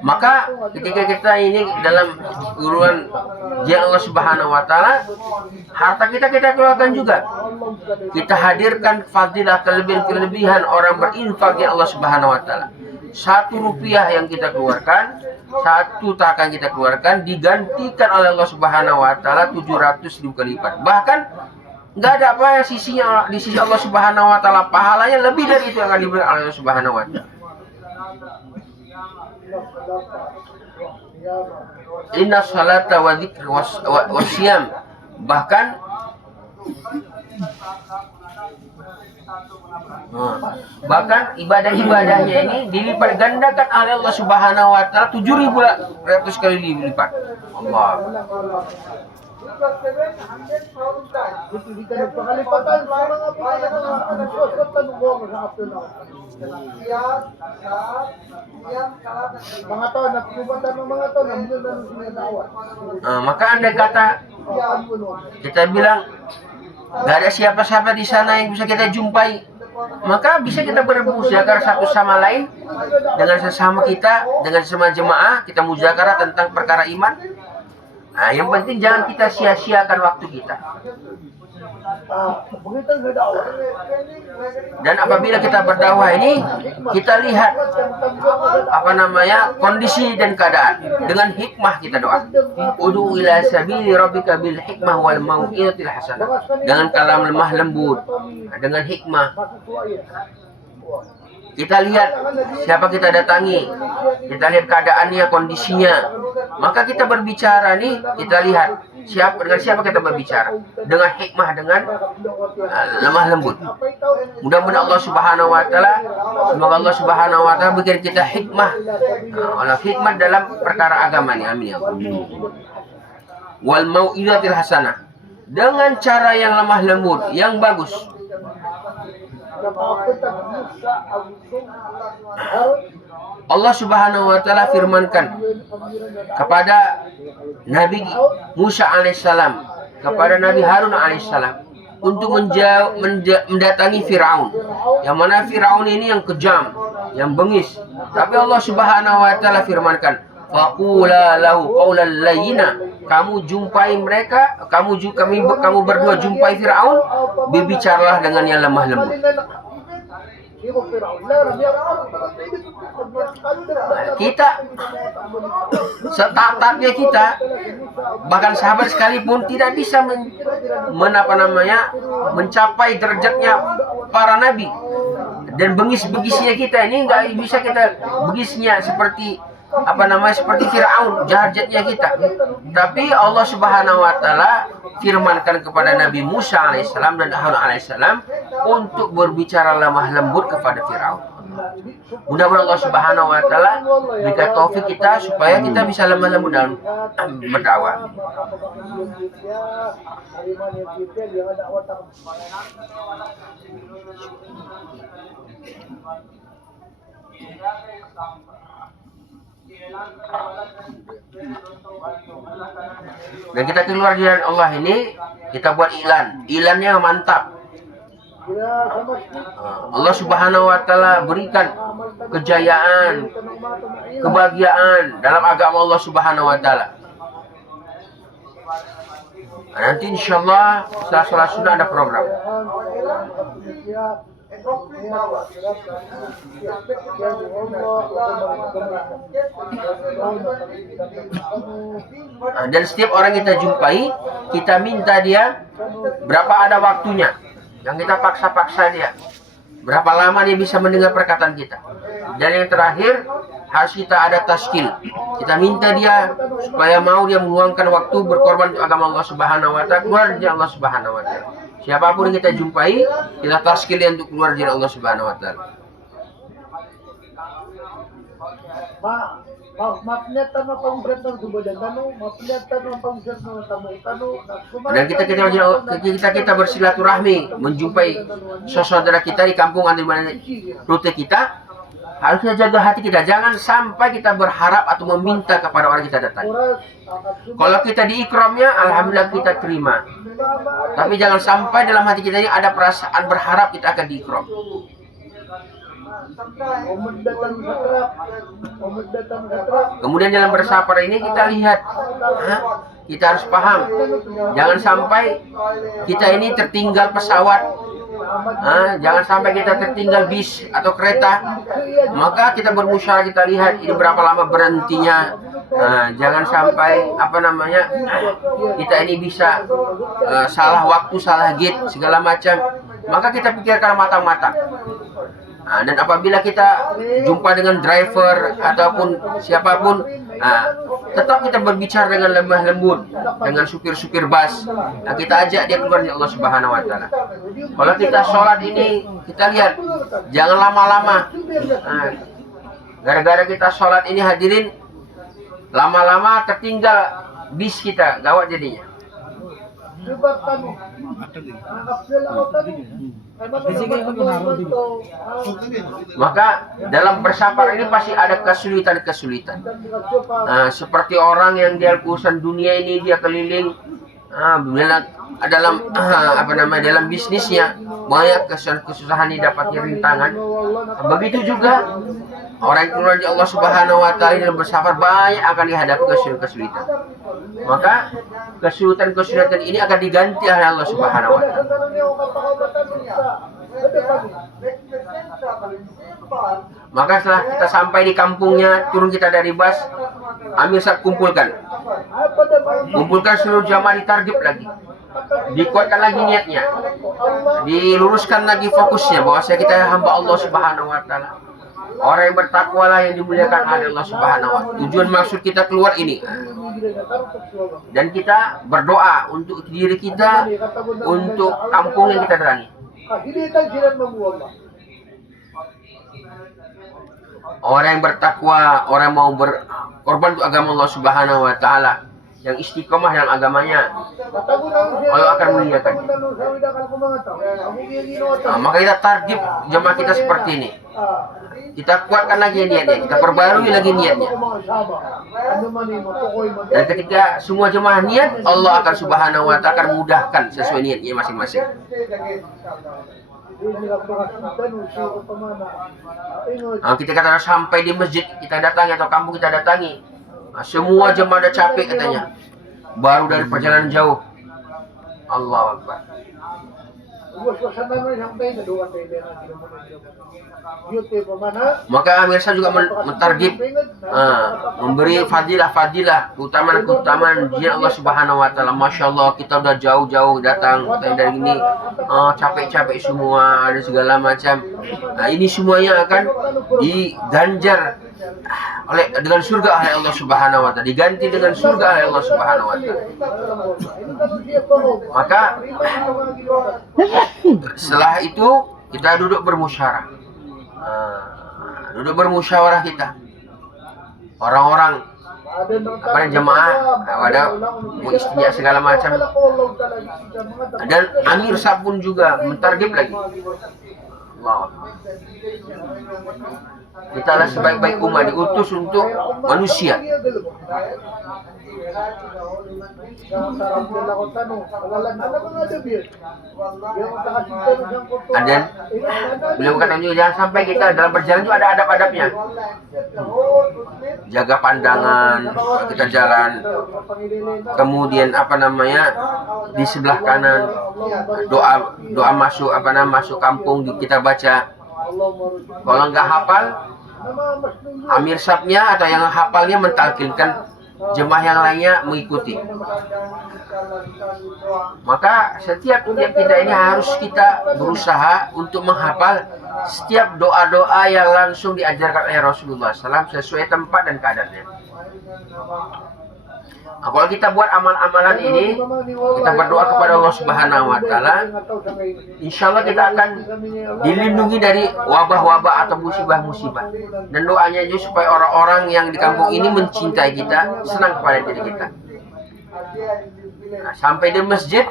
Maka ketika kita ini dalam uruan jalan Allah Subhanahu wa Ta'ala, harta kita keluarkan juga. Kita hadirkan fadilah, kelebihan orang berinfak ya Allah Subhanahu wa Ta'ala. 1 rupiah yang kita keluarkan, 1 taka yang kita keluarkan digantikan oleh Allah Subhanahu wa Ta'ala 700.000 kali lipat. Bahkan nggak ada apa yang sisinya di sisi Allah Subhanahu wa Ta'ala, pahalanya lebih dari itu yang akan diberikan oleh Allah Subhanahu wa Ta'ala. Inna salata wa dzikr wa siyam, bahkan ibadah-ibadahnya ini dilipat gandakan oleh Allah Subhanahu wa Ta'ala 7.000 kali lipat. Allah. Maka andai kata kita bilang gak ada siapa-siapa di sana yang bisa kita jumpai, maka bisa kita bermuzakarah satu sama lain dengan sesama kita, dengan sesama jemaah, kita muzakarah tentang perkara iman. Yang penting jangan kita sia-siakan waktu kita. Begitu berdakwah. Dan apabila kita berdakwah ini, kita lihat kondisi dan keadaan. Dengan hikmah kita doa. Ud'u ila sabili rabbika bil hikmah wal mau'izatil hasanah. Dengan kalam lemah lembut, dengan hikmah. Kita lihat siapa kita datangi, kita lihat keadaannya, kondisinya. Maka kita berbicara nih, kita lihat dengan siapa kita berbicara, dengan hikmah, dengan lemah lembut. Mudah-mudahan Allah Subhanahu Wa Taala, semoga Allah Subhanahu Wa Taala berikan kita hikmah, hikmah dalam perkara agama ini. Amin ya Allah. Wal mau'izatil hasanah, dengan cara yang lemah lembut, yang bagus. Allah Subhanahu wa taala firmankan kepada Nabi Musa alaihissalam, kepada Nabi Harun alaihissalam untuk mendatangi Firaun. Yang mana Firaun ini yang kejam, yang bengis. Tapi Allah Subhanahu wa taala firmankan, faqula lahu qawlan layyina. Kamu jumpai mereka, kamu berdua jumpai Firaun, berbicaralah dengan yang lemah lembut. Kita setatatnya kita, bahkan sahabat sekalipun tidak bisa mencapai derajatnya para nabi. Dan bengis-begisnya kita ini nggak bisa kita begisnya seperti seperti Firaun, jahat-jahatnya kita. Tapi Allah Subhanahu wa taala firmankan kepada Nabi Musa alaihissalam dan Harun alaihissalam untuk berbicara lemah lembut kepada Firaun. Mudah-mudahan Allah Subhanahu wa taala berikan taufik kita supaya kita bisa lemah lembut dalam berdakwah. Dan kita keluar jalan Allah ini, kita buat iklannya mantap. Allah Subhanahu wa taala berikan kejayaan, kebahagiaan dalam agama Allah Subhanahu wa taala. Nanti insyaallah setelah sholat sunnah ada program. Dan setiap orang kita jumpai, kita minta dia berapa ada waktunya. Yang kita paksa-paksa dia, berapa lama dia bisa mendengar perkataan kita. Dan yang terakhir, harus kita ada taskil. Kita minta dia supaya mau dia meluangkan waktu berkorban untuk agama Allah Subhanahu wa taala, keluar dari Allah Subhanahu wa taala. Siapapun yang kita jumpai, kita taskil dia untuk keluar dari Allah Subhanahu wa taala. Dan kita bersilaturahmi, menjumpai saudara kita di kampung atau di mana rute kita, harusnya jaga hati kita. Jangan sampai kita berharap atau meminta kepada orang kita datang. Kalau kita di ikramnya, alhamdulillah kita terima. Tapi jangan sampai dalam hati kita ini ada perasaan berharap kita akan diikram. Kemudian dalam bersafar ini kita lihat, kita harus paham, jangan sampai kita ini tertinggal pesawat, jangan sampai kita tertinggal bis atau kereta. Maka kita bermusyawarah, kita lihat ini berapa lama berhentinya. Jangan sampai kita ini bisa salah waktu, salah gate, segala macam. Maka kita pikirkan matang-matang. Dan apabila kita jumpa dengan driver ataupun siapapun, tetap kita berbicara dengan lemah lembut dengan supir-supir bus. Kita ajak dia keluar dari Allah Subhanahu wa taala. Kalau kita sholat ini, kita lihat jangan lama-lama. Gara-gara kita sholat ini hadirin, lama-lama tertinggal bis kita, gawat jadinya. Maka dalam bersafar ini pasti ada kesulitan-kesulitan. Seperti orang yang dia urusan dunia ini, dia keliling dalam bisnisnya banyak kesusahan didapatnya rintangan. Begitu juga orang yang keluar dari Allah Subhanahu wa taala dan bersabar banyak akan dihadapi kesulitan. Maka kesulitan ini akan diganti oleh Allah Subhanahu wa taala. Maka setelah kita sampai di kampungnya, turun kita dari bus, Amir Syab kumpulkan seluruh jamaah, ditargib lagi, dikuatkan lagi niatnya, diluruskan lagi fokusnya bahwa kita hamba Allah Subhanahu wa taala. Orang yang bertakwa lah yang dimuliakan oleh Allah Subhanahu wa taala. Tujuan maksud kita keluar ini. Dan kita berdoa untuk diri kita, untuk kampung yang kita datangi. Orang yang bertakwa, orang yang mau berkorban untuk agama Allah Subhanahu wa taala, yang istiqomah dalam agamanya, Allah akan muliakan. Maka kita target jemaah kita seperti ini. Kita kuatkan lagi niatnya, kita perbarui lagi niatnya. Dan ketika semua jemaah niat, Allah akan Subhanahu wa taala akan mudahkan sesuai niatnya masing-masing. Kita katakan sampai di masjid kita datangi atau kampung kita datangi, semua jemaah ada capek katanya, baru dari perjalanan jauh. Allahu Akbar. Maka Amir Syab juga mentargib, memberi fadilah, keutamaan dia Allah Subhanahu wa taala. Masya Allah, kita udah jauh-jauh datang dari ini, capek-capek semua, ada segala macam. Nah, ini semuanya akan diganjar dengan surga oleh Allah Subhanahu wa taala, diganti dengan surga oleh Allah Subhanahu wa taala. Maka setelah itu kita duduk bermusyawarah. Kita orang-orang jemaah, ada istrinya segala macam. Dan Amir Syab pun juga mentarget lagi. Allah. Kita adalah sebaik-baik umat, diutus untuk manusia. Dan beliau kata jangan sampai kita dalam perjalanan itu ada adab-adabnya. Jaga pandangan kita jalan. Kemudian di sebelah kanan doa masuk masuk kampung kita baca. Kalau nggak hafal, Amir Syabnya atau yang hafalnya mentalkinkan, jemaah yang lainnya mengikuti. Maka setiap kita ini harus kita berusaha untuk menghafal setiap doa-doa yang langsung diajarkan oleh Rasulullah SAW sesuai tempat dan keadaannya. Nah, kalau kita buat amal-amalan ini, kita berdoa kepada Allah Subhanahu wa taala, insya Allah kita akan dilindungi dari wabah-wabah atau musibah-musibah. Dan doanya juga supaya orang-orang yang di kampung ini mencintai kita, senang kepada diri kita. Nah, sampai di masjid,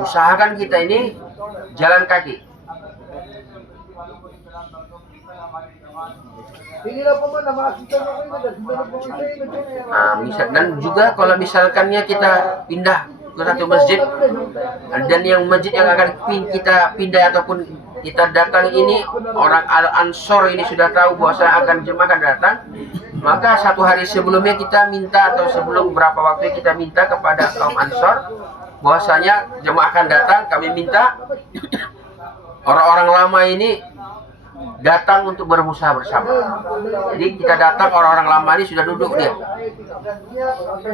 usahakan kita ini jalan kaki. Dan juga kalau misalkannya kita pindah ke satu masjid, dan yang masjid yang akan kita pindah ataupun kita datang ini orang Al-Ansor ini sudah tahu bahwa saya akan jemaah datang, maka satu hari sebelumnya kita minta, atau sebelum berapa waktu kita minta kepada kaum Ansor bahwasanya jemaah akan datang, kami minta orang-orang lama ini datang untuk bermusyawarah bersama. Jadi kita datang, orang-orang lama ini sudah duduk dia.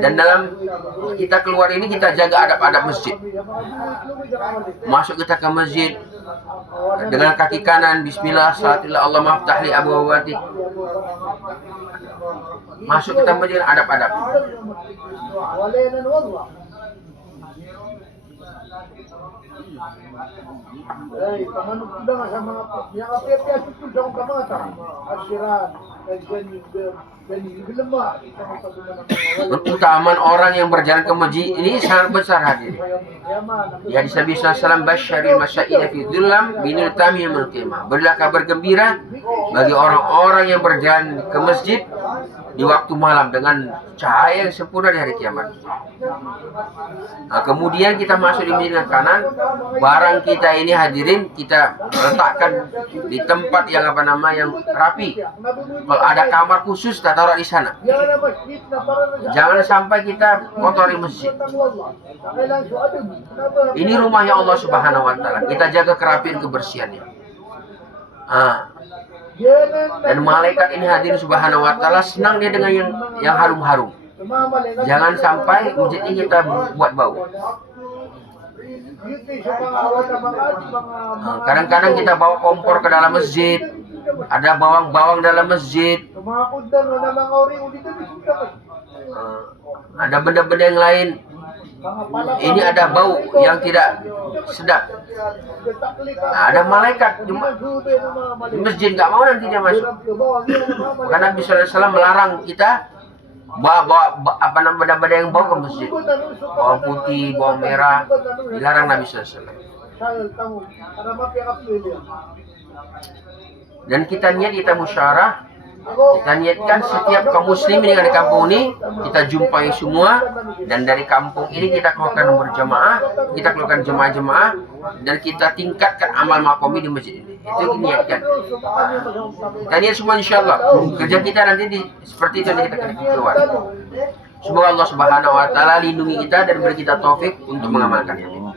Dan dalam kita keluar ini kita jaga adab-adab masjid. Masuk kita ke masjid dengan kaki kanan, bismillah, salatillah, Allahumma ftahli abwaabati. Masuk kita masjid adab-adab. Keutamaan orang yang berjalan ke masjid ini sangat besar hadir. Ya, di Nabi SAW, basyaril masya'ila fi dhullam binul tamiyah. Berilah kabar gembira bagi orang-orang yang berjalan ke masjid di waktu malam dengan cahaya yang sempurna di hari kiamat. Nah, kemudian kita masuk di masjid kanan, barang kita ini hadirin kita letakkan di tempat yang yang rapi. Kalau ada kamar khusus kita taruh di sana. Jangan sampai kita kotori masjid. Ini rumahnya Allah Subhanahu wa taala. Kita jaga kerapian kebersihannya. Dan malaikat ini hadirin Subhanahu wa taala senang dia dengan yang harum-harum. Jangan sampai masjid ini kita buat bau. Kadang-kadang kita bawa kompor ke dalam masjid, ada bawang-bawang dalam masjid, ada benda-benda yang lain. Ini ada bau yang tidak sedap. Nah, ada malaikat di masjid nggak mau nanti dia masuk. Karena Nabi SAW melarang kita bawa benda-benda yang bau ke masjid. Bawang putih, bawang merah, dilarang Nabi SAW. Dan kita musyawarah. Kita niatkan setiap kaum muslimin yang ada di kampung ini kita jumpai semua, dan dari kampung ini kita keluarkan berjamaah, kita keluarkan jemaah-jemaah, dan kita tingkatkan amal makomi di masjid ini. Itu niatkan. Kita niat semua insyaallah. Kerja kita nanti seperti itu nanti kita keluar. Semoga Allah Subhanahu wa taala lindungi kita dan beri kita taufik untuk mengamalkannya.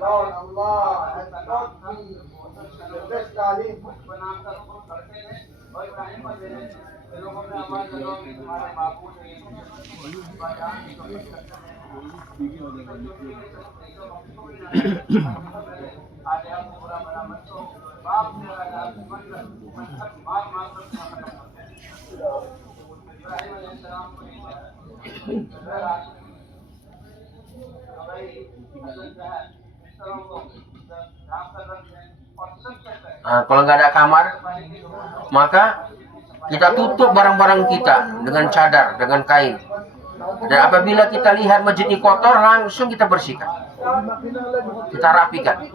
Lord Allah has taught me the best talim. Kalau nggak ada kamar, maka kita tutup barang-barang kita dengan cadar, dengan kain. Dan apabila kita lihat masjid ini kotor, langsung kita bersihkan, kita rapikan.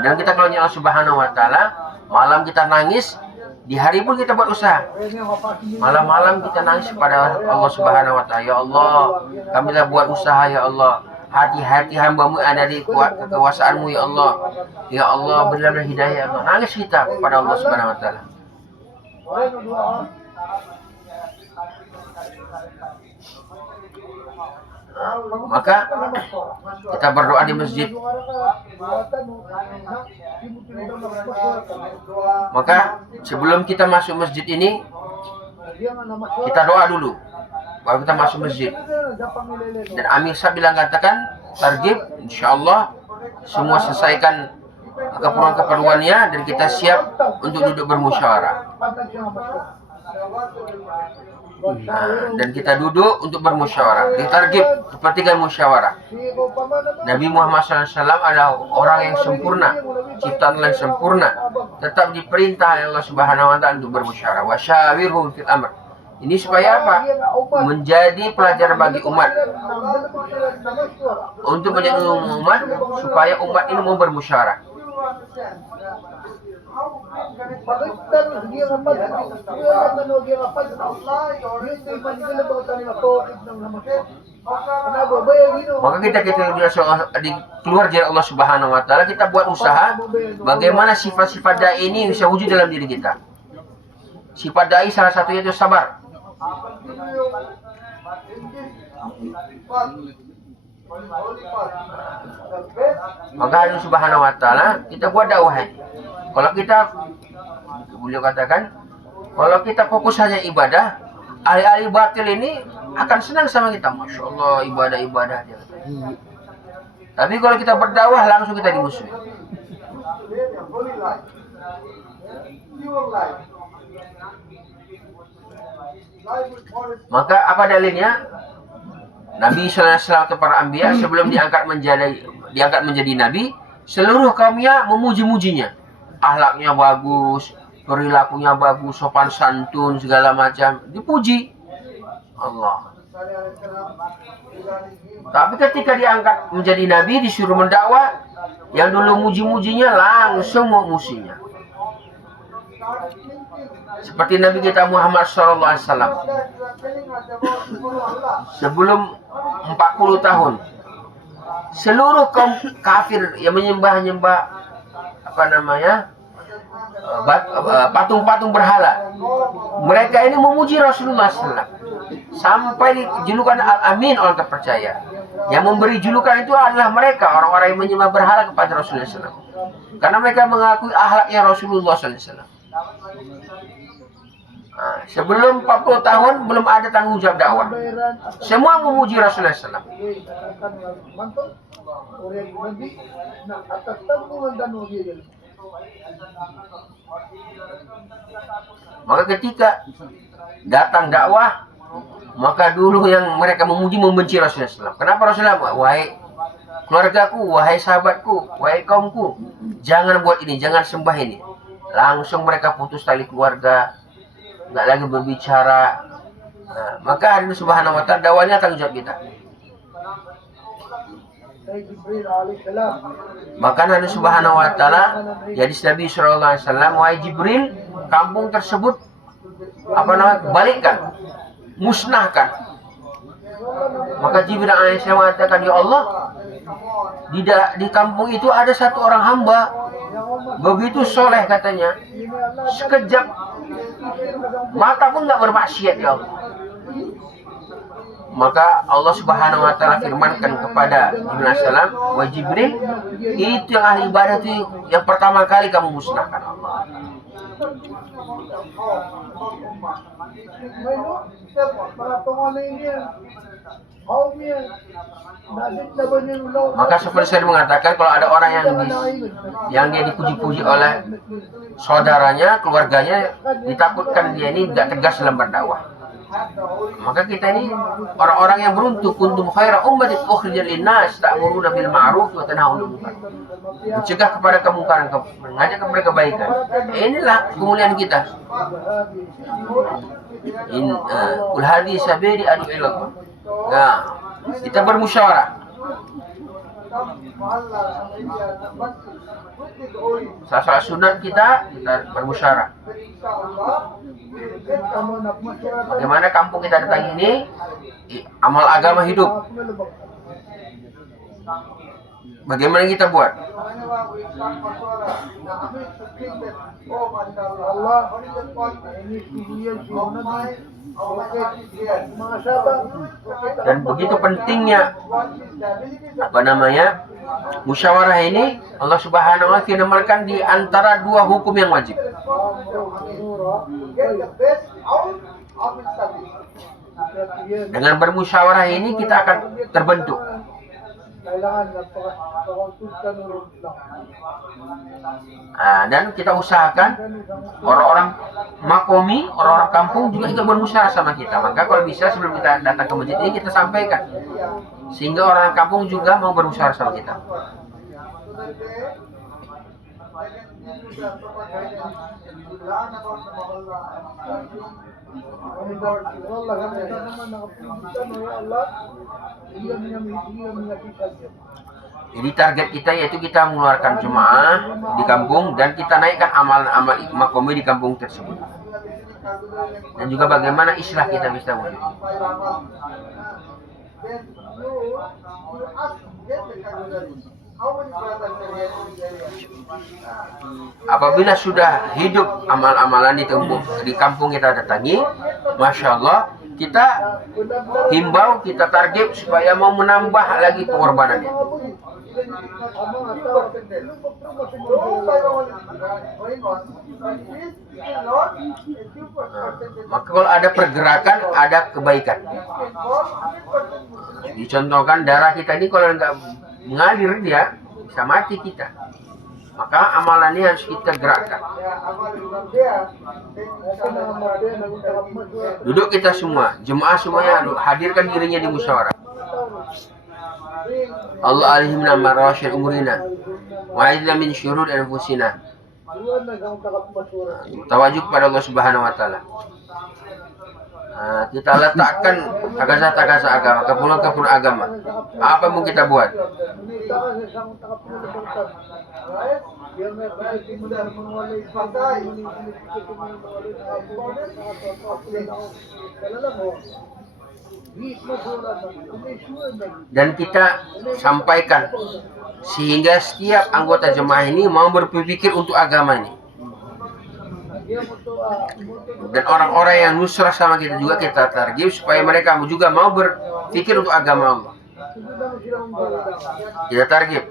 Dan kita kalau Allah Subhanahu wa taala, malam kita nangis, di hari pun kita buat usaha. Malam-malam kita nangis kepada Allah Subhanahu wa taala, ya Allah, kamilah buat usaha ya Allah. Hati-hati hamba-Mu ada di kekuasaan-Mu ya Allah. Ya Allah, berilah hidayah ya Allah. Nangis kita kepada Allah Subhanahu wa taala. Maka kita berdoa di masjid. Maka sebelum kita masuk masjid ini, kita doa dulu baru kita masuk masjid. Dan Amir Sah bilang katakan targib, insyaallah semua selesaikan keperluan-keperluannya dan kita siap untuk duduk bermusyawarah. Dan kita duduk untuk bermusyawarah. Ditargib kepentingan musyawarah. Nabi Muhammad SAW adalah orang yang sempurna, ciptaan Allah yang sempurna, tetap diperintah oleh Allah Subhanahu wa taala untuk bermusyawarah. Wa syawirhum fil amr. Ini supaya apa? Menjadi pelajaran bagi umat. Untuk menjadi umat, supaya umat ini mau bermusyawarah. Maka kita keluar dari Allah Subhanahu wa taala, kita buat usaha bagaimana sifat-sifat dai ini bisa wujud dalam diri kita. Sifat dai salah satunya itu sabar. Maka Allah Subhanahu wa taala kita buat dakwah. Kalau kita, beliau katakan, kalau kita fokus hanya ibadah, ahli-ahli batil ini akan senang sama kita. Masya Allah, ibadah-ibadah dia. Tapi kalau kita berdakwah, langsung kita dimusuhi. Maka apa dalilnya? Nabi sallallahu alaihi wasallam atau para anbiya sebelum diangkat menjadi nabi, seluruh kaumnya memuji-mujinya. Akhlaknya bagus, perilakunya bagus, sopan santun segala macam, dipuji Allah. Tapi ketika diangkat menjadi nabi, disuruh mendakwah, yang dulu muji-mujinya langsung mau musuhnya. Seperti Nabi kita Muhammad SAW sebelum 40 tahun, seluruh kaum kafir yang menyembah patung-patung berhala, mereka ini memuji Rasulullah SAW sampai julukan Al-Amin, orang terpercaya. Yang memberi julukan itu adalah mereka, orang-orang yang menyembah berhala kepada Rasulullah SAW, karena mereka mengakui akhlaknya Rasulullah SAW. Sebelum 40 tahun belum ada tanggung jawab dakwah, semua memuji Rasulullah SAW. Maka ketika datang dakwah, maka dulu yang mereka memuji membenci Rasulullah SAW. Kenapa Rasulullah? Wahai keluargaku, wahai sahabatku, wahai kaumku, jangan buat ini, jangan sembah ini. Langsung mereka putus tali keluarga, nggak lagi berbicara. Maka hari ini Subhanahu wa Ta'ala dakwahnya tanggung jawab kita. Maka Nabi Subhanahu wa Ta'ala, jadi Nabi Sallallahu Alaihi Wasallam, wahai Jibril, kampung tersebut balikkan, musnahkan. Maka Jibril alaihissalam mengatakan, ya Allah, di kampung itu ada satu orang hamba, begitu soleh katanya, sekejap mata pun nggak bermaksiat, ya Allah. Maka Allah Subhanahu wa Ta'ala firmankan kepada Jibril alaihissalam, wahai Jibril, itu yang ahli ibadah itu yang pertama kali kamu musnahkan. Maka seperti saya mengatakan, kalau ada orang yang dia dipuji-puji oleh saudaranya, keluarganya, ditakutkan dia ini tidak tegas dalam berdakwah. Maka kita ini orang-orang yang beruntung, kuntum khaira ummatin ukhrijat linnas ta'muruna bil ma'ruf wa tanhauna 'anil munkar. Mencegah kepada kemungkaran, mengajak kepada kebaikan. Inilah kemuliaan kita. Qul hadhihi sabili ad'u ila Allah. Nah, kita bermusyawarah. Salah sunat kita bermusyawarah. Bagaimana kampung kita datang ini, amal agama hidup. Bagaimana kita buat? Dan begitu pentingnya musyawarah ini, Allah Subhanahu wa Ta'ala firmankan di antara dua hukum yang wajib. Dengan bermusyawarah ini kita akan terbentuk. Dan kita usahakan orang-orang makomi, orang-orang kampung juga ikut bermusyawarah sama kita. Maka kalau bisa sebelum kita datang ke masjid ini kita sampaikan, sehingga orang kampung juga mau bermusyawarah sama kita. Jadi target kita yaitu kita mengeluarkan jemaah di kampung dan kita naikkan amal-amal makomi di kampung tersebut. Dan juga bagaimana islah kita bisa wujud. Apabila sudah hidup amal-amalan di kampung kita datangi, Masya Allah, kita himbau, kita target supaya mau menambah lagi pengorbanannya. Maka kalau ada pergerakan, ada kebaikan. Dicontohkan darah kita ini kalau nggak mengalir dia bisa mati kita. Maka amalan ini harus kita gerakkan. Duduk kita semua, jemaah semuanya hadirkan dirinya di musyawarah. Allah alihimna marashir umurina wa aidna min syurur anfusina. Tawajuk pada Allah Subhanahu wa Ta'ala. Kita letakkan tagasa-tagasa agama, keperluan-keperluan agama. Apa yang mau kita buat? Dan kita sampaikan sehingga setiap anggota jemaah ini mau berpikir untuk agama ini. Dan orang-orang yang nusrah sama kita juga kita target supaya mereka juga mau berpikir untuk agama Allah. Kita target.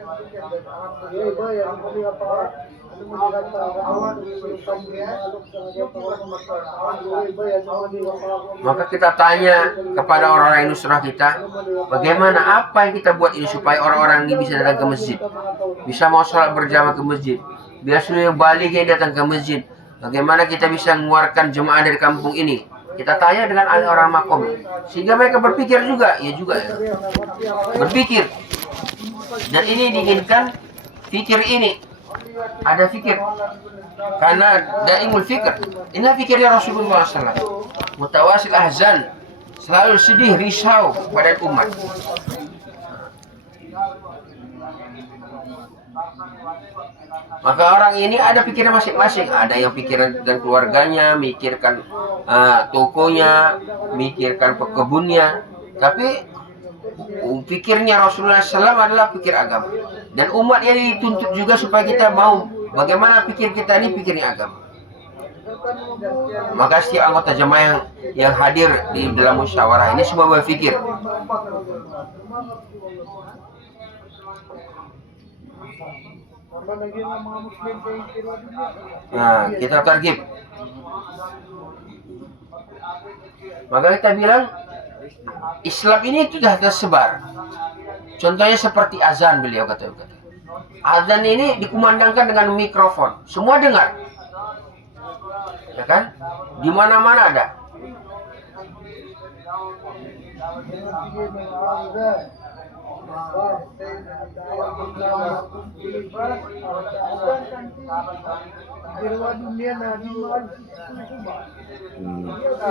Maka kita tanya kepada orang-orang yang nusrah kita, bagaimana apa yang kita buat ini supaya orang-orang ini bisa datang ke masjid, bisa mau sholat berjamaah ke masjid, biar seluruh balik yang datang ke masjid. Bagaimana kita bisa mengeluarkan jemaah dari kampung ini? Kita tanya dengan ahli orang makom, sehingga mereka berpikir juga, ya juga ya. Berpikir. Dan ini diinginkan fikir ini. Ada fikir. Karena daimul fikir. Inilah fikirnya Rasulullah SAW. Mutawasil ahzan. Selalu sedih, risau pada umat. Maka orang ini ada pikiran masing-masing. Ada yang pikiran dan keluarganya, mikirkan tokonya, mikirkan kebunnya. Tapi pikirnya Rasulullah SAW adalah pikir agama. Dan umat ini dituntut juga supaya kita mau bagaimana pikir kita ini pikirnya agama. Maka setiap anggota jemaah yang hadir di dalam musyawarah ini semua berpikir. Nah, kita target. Maka kita bilang Islam ini sudah tersebar. Contohnya seperti azan, beliau kata. Azan ini dikumandangkan dengan mikrofon, semua dengar, ya kan? Di mana-mana ada.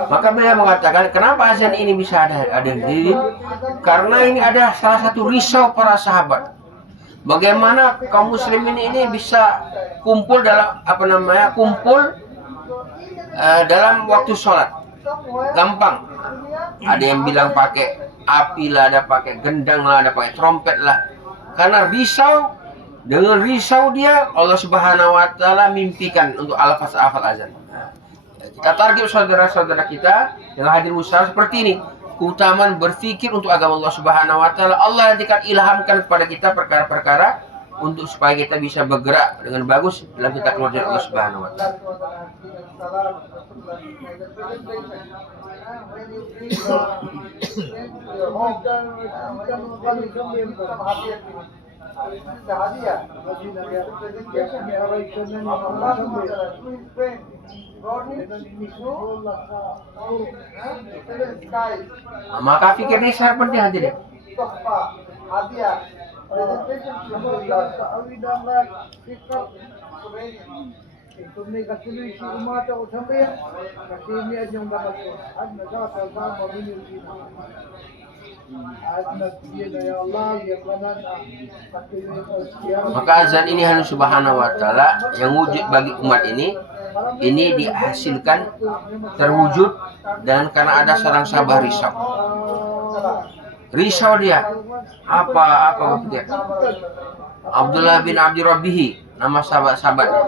Maka beliau mengatakan, kenapa azan ini bisa ada di karena ini ada salah satu risau para sahabat. Bagaimana kaum muslimin ini bisa kumpul dalam dalam waktu sholat. Gampang. Ada yang bilang pakai api lah, ada pakai gendang lah, ada pakai trompet lah. Karena risau, dengan risau dia Allah Subhanahu wa taala mimpikan untuk al-hafal azan. Kita target saudara-saudara kita yang hadir musyawarah seperti ini. Keutamaan berfikir untuk agama Allah Subhanahu wa taala. Allah nanti akan ilhamkan kepada kita perkara-perkara untuk supaya kita bisa bergerak dengan bagus dalam kita keluar dari Allah Subhanahu wa taala. Maka fikir ini sangat penting hadirin. Maka azan ini hanya Subhanahu wa taala yang wujud bagi umat ini dihasilkan terwujud dan karena ada seorang sahabat risau dia apa dia Abdullah bin Abdi Rabbihi, nama sahabat-sahabatnya.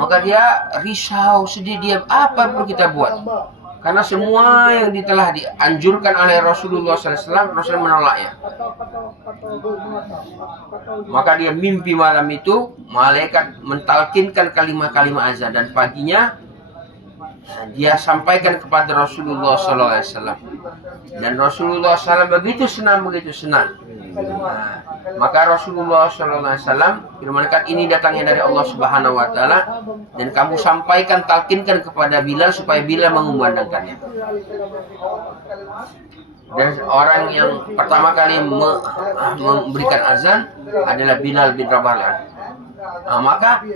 Maka dia risau, sedih, dia apa perlu kita buat? Karena semua yang telah dianjurkan oleh Rasulullah SAW, Rasul menolaknya. Maka dia mimpi malam itu, malaikat mentalkinkan kalimat-kalimat azan, dan paginya dia sampaikan kepada Rasulullah SAW. Dan Rasulullah SAW begitu senang. Nah, maka Rasulullah SAW firmankan, ini datangnya dari Allah Subhanahu wa taala, dan kamu sampaikan, talkinkan kepada Bilal supaya Bilal mengumandangkannya. Dan orang yang pertama kali memberikan azan adalah Bilal bin Rabah. Nah, maka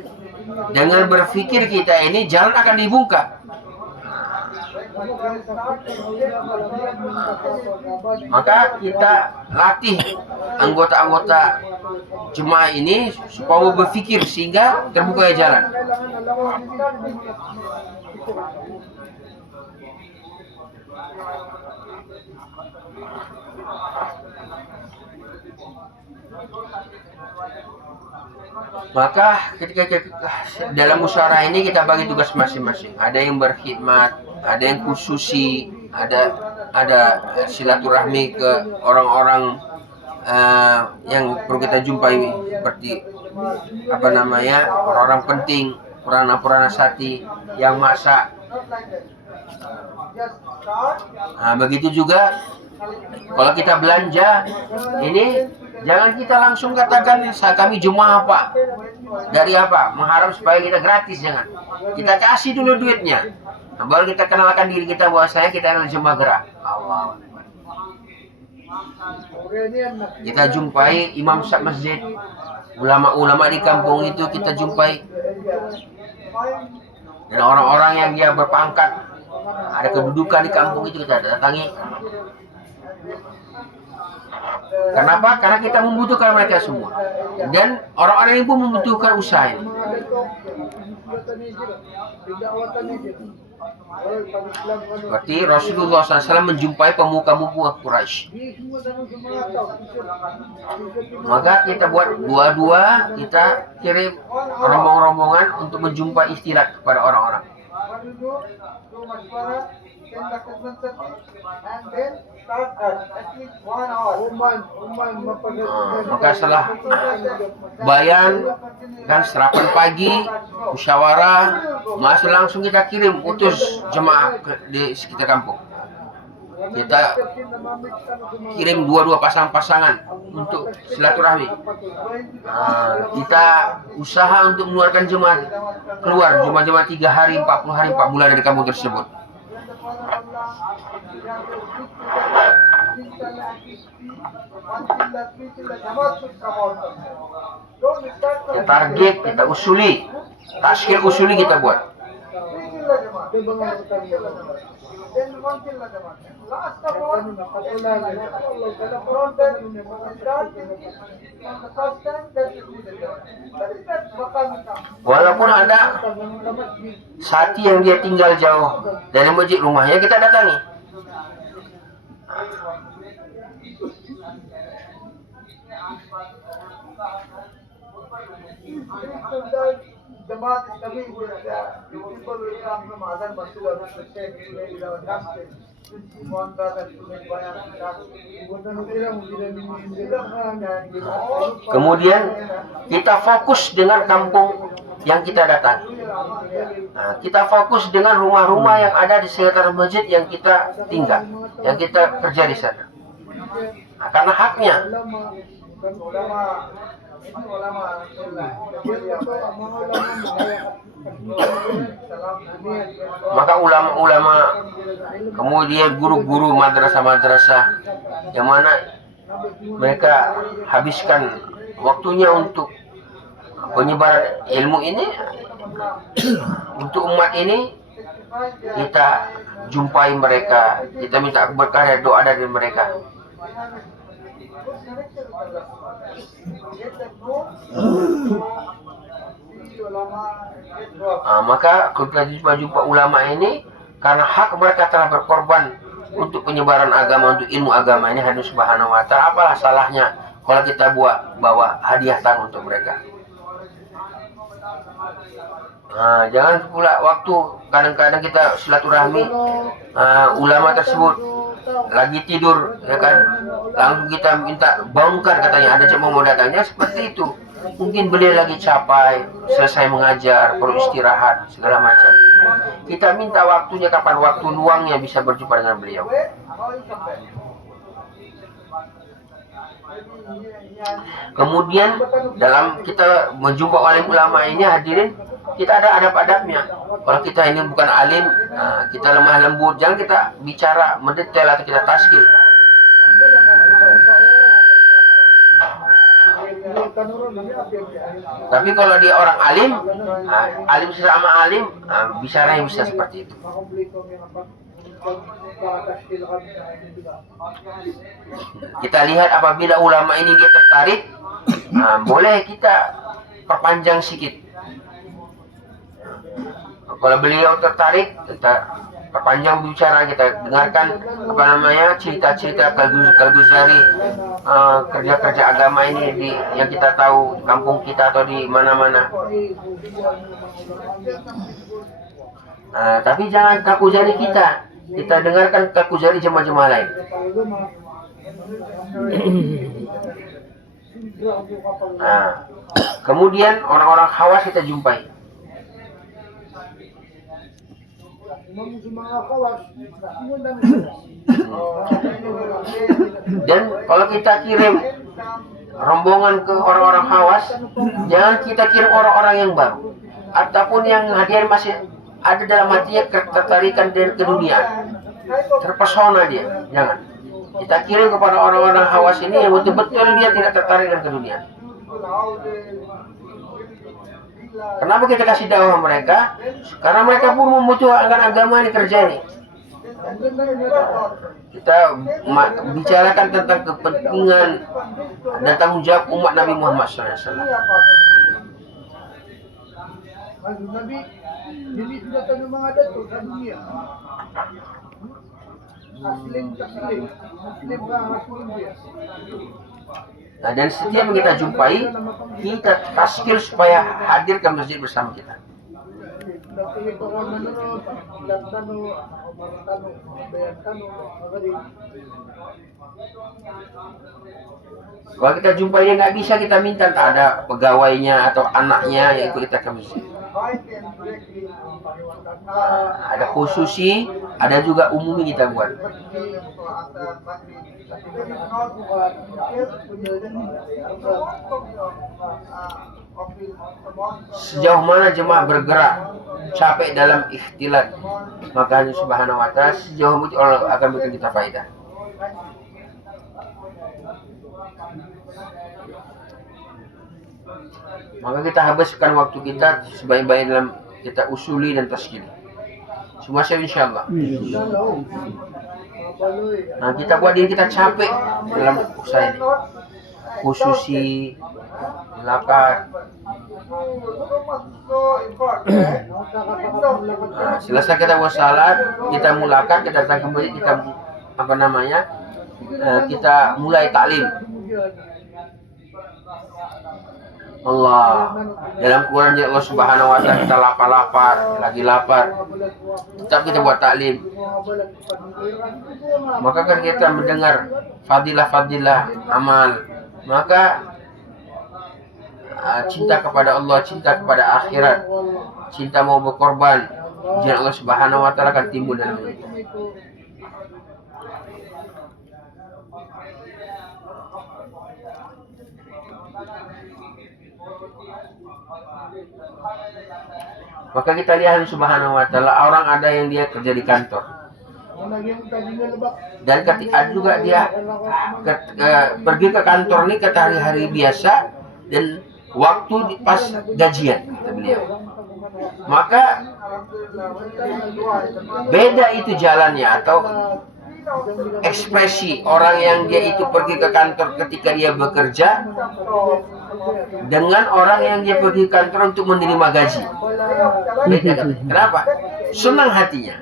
dengan berpikir kita ini jalan akan dibuka. Maka kita latih anggota-anggota jemaah ini supaya berpikir sehingga terbuka jalan. Maka ketika dalam musyawarah ini kita bagi tugas masing-masing. Ada yang berkhidmat, ada yang khususi, ada silaturahmi ke orang-orang yang perlu kita jumpai, seperti orang-orang penting, purana sati yang masak. Begitu juga kalau kita belanja ini, jangan kita langsung katakan kami jemaah apa, dari apa, mengharap supaya kita gratis. Jangan, kita kasih dulu duitnya, baru kita kenalkan diri kita bahwa kita adalah jemaah gerak Allah. Kita jumpai imam masjid, ulama-ulama di kampung itu kita jumpai, dan orang-orang yang dia berpangkat, ada kedudukan di kampung itu kita datangi. Kenapa? Karena kita membutuhkan mereka semua, dan orang-orang yang pun membutuhkan usaha ini. Berarti Rasulullah SAW menjumpai pemuka-pemuka Quraisy. Maka kita buat dua-dua, kita kirim rombongan untuk menjumpai istirahat kepada orang-orang. Maka setelah bayan dan serapan pagi, musyawarah, masih langsung kita kirim utus jemaah di sekitar kampung. Kita kirim dua-dua pasangan untuk silaturahmi. Kita usaha untuk mengeluarkan jemaah keluar, jemaah 3 hari, 40 hari, 4 bulan dari kampung tersebut. Kita target, kita usuli, taskil usuli kita buat. Walaupun ada sati yang dia tinggal jauh dari masjid rumahnya, kita datangi. Jamaat is coming with people will come from other masjid or to stay with our gospel. One brother to make bayan. Kemudian kita fokus dengan kampung yang kita datangi. Kita fokus dengan rumah-rumah yang ada di sekitar masjid yang kita tinggal, yang kita kerja di sana. Karena haknya. Maka ulama-ulama, kemudian guru-guru madrasah-madrasah yang mana mereka habiskan waktunya untuk penyebaran ilmu ini untuk umat ini, kita jumpai mereka, kita minta berkah dan doa dari mereka. Maka kita jumpa ulama ini karena hak mereka telah berkorban untuk penyebaran agama, untuk ilmu agama ini hanya Subhanahu wa ta'ala. Apalah salahnya kalau kita bawa hadiah tang untuk mereka. Jangan pula waktu kadang-kadang kita silaturahmi, ulama tersebut lagi tidur, ya kan, langsung kita minta bangunkan, katanya ada jemaah mau datangnya, seperti itu. Mungkin beliau lagi capai, selesai mengajar, perlu istirahat, segala macam. Kita minta waktunya kapan waktu luangnya bisa berjumpa dengan beliau. Kemudian dalam kita menjumpa alim ulama ini, hadirin, kita ada adab-adabnya. Kalau kita ini bukan alim, kita lemah lembut, jangan kita bicara mendetail atau kita taskil. Tapi kalau dia orang alim, alim sesama alim, bicaranya bisa seperti itu. Magpapakastil kami sa akin, di ba? Kita lihat apabila ulama ini dia tertarik, boleh kita perpanjang sedikit. Kalau beliau tertarik, kita perpanjang bicara, kita dengarkan cerita-cerita Al-Ghazali, kerja-kerja agama ini yang kita tahu di kampung kita atau di mana-mana. Tapi jangan kaku jari kita dengarkan kaku jari jemaah-jemaah lain. Kemudian orang-orang khawas kita jumpai. Dan kalau kita kirim rombongan ke orang-orang khawas, jangan kita kirim orang-orang yang baru ataupun yang hadir masih ada dalam hatinya ketertarikan ke dunia, terpesona dia. Jangan. Kita kirim kepada orang-orang khawas ini yang betul-betul dia tidak tertarik dengan ke dunia. Kenapa kita kasih dakwah mereka? Karena mereka pun membutuhkan agama ini, kerja ini. Kita bicarakan tentang kepentingan dan tanggung jawab umat Nabi Muhammad SAW. Nabi, hindi sudah tayo mga dato sa dunia. Aslim. Muslim ba, Muslim dia. Nah, dan setiap yang kita jumpai, kita taskil supaya hadir ke masjid bersama kita. Kalau kita jumpai dia nggak bisa, kita minta tak ada pegawainya atau anaknya yang ikut kita ke masjid. Ada khususi, ada juga umumi kita buat. Sejauh mana jemaah bergerak capek dalam ikhtilat, maka Allah Subhanahu wa ta'ala sejauh itu Allah akan berikan kita faedah. Maka kita habiskan waktu kita sebaik-baik dalam kita usuli dan taskil. Semua saya insyaallah. Nah, kita buat diri kita capek dalam usaha ini. Khususi, lakat. Nah, selesai kita buat salat, kita mulakan, kita datang kembali, kita kita mulai taklim. Allah dalam Quran Allah Subhanahu wa ta'ala, kita lapar, lagi lapar, tetap kita buat taklim. Maka kan kita mendengar fadilah amal, maka cinta kepada Allah, cinta kepada akhirat, cinta mau berkorban, jangan Allah Subhanahu wa ta'ala akan timbul dalam itu. Maka kita lihat Subhanahu wa ta'ala, orang ada yang dia kerja di kantor, dan ketika juga dia pergi ke kantor ini kata hari-hari biasa dan waktu pas gajian, kata beliau. Maka beda itu jalannya atau ekspresi orang yang dia itu pergi ke kantor ketika dia bekerja dengan orang yang dia pergi ke kantor untuk menerima gaji. Beda kan? Kenapa? Senang hatinya.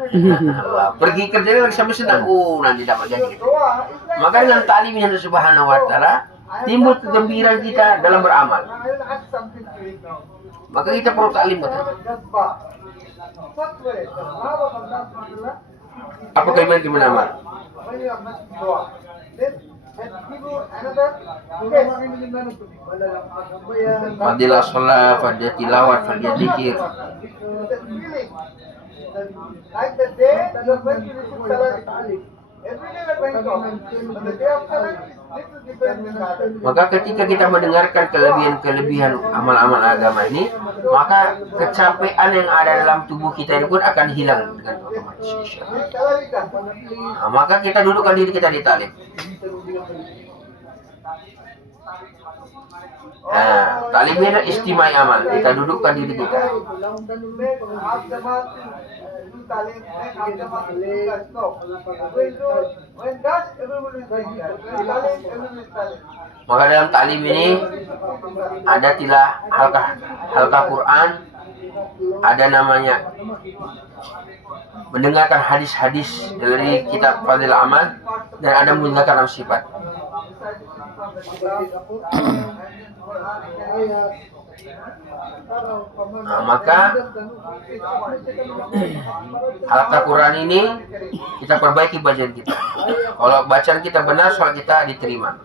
Pergi kerja sampai senang. Nanti dapat gaji. Maka dengan ta'lim Allah Subhanahu wa ta'ala timbul kegembiraan kita dalam beramal. Maka kita perlu ta'lim betul. Apa keimanan amal? Fadilah sholat, fadilah tilawat, fadilah zikir. Maka ketika kita mendengarkan kelebihan amal-amal agama ini, maka kecapean yang ada dalam tubuh kita ini pun akan hilang dengan otomatis. Maka kita dudukkan diri kita di taklim. Talim ini istimai amal. Kita dudukkan diri kita. Make half Jamaat do talim, make half Jamaat stop. When done, everybody is doing that. When talim, everybody is talim. Maka dalam talim ini ada halqa Quran, ada namanya mendengarkan hadis-hadis dari kitab Fadil Amal, dan ada mendengarkan sifat. Maka halqa Quran ini kita perbaiki bacaan kita. Kalau bacaan kita benar, sholat kita diterima.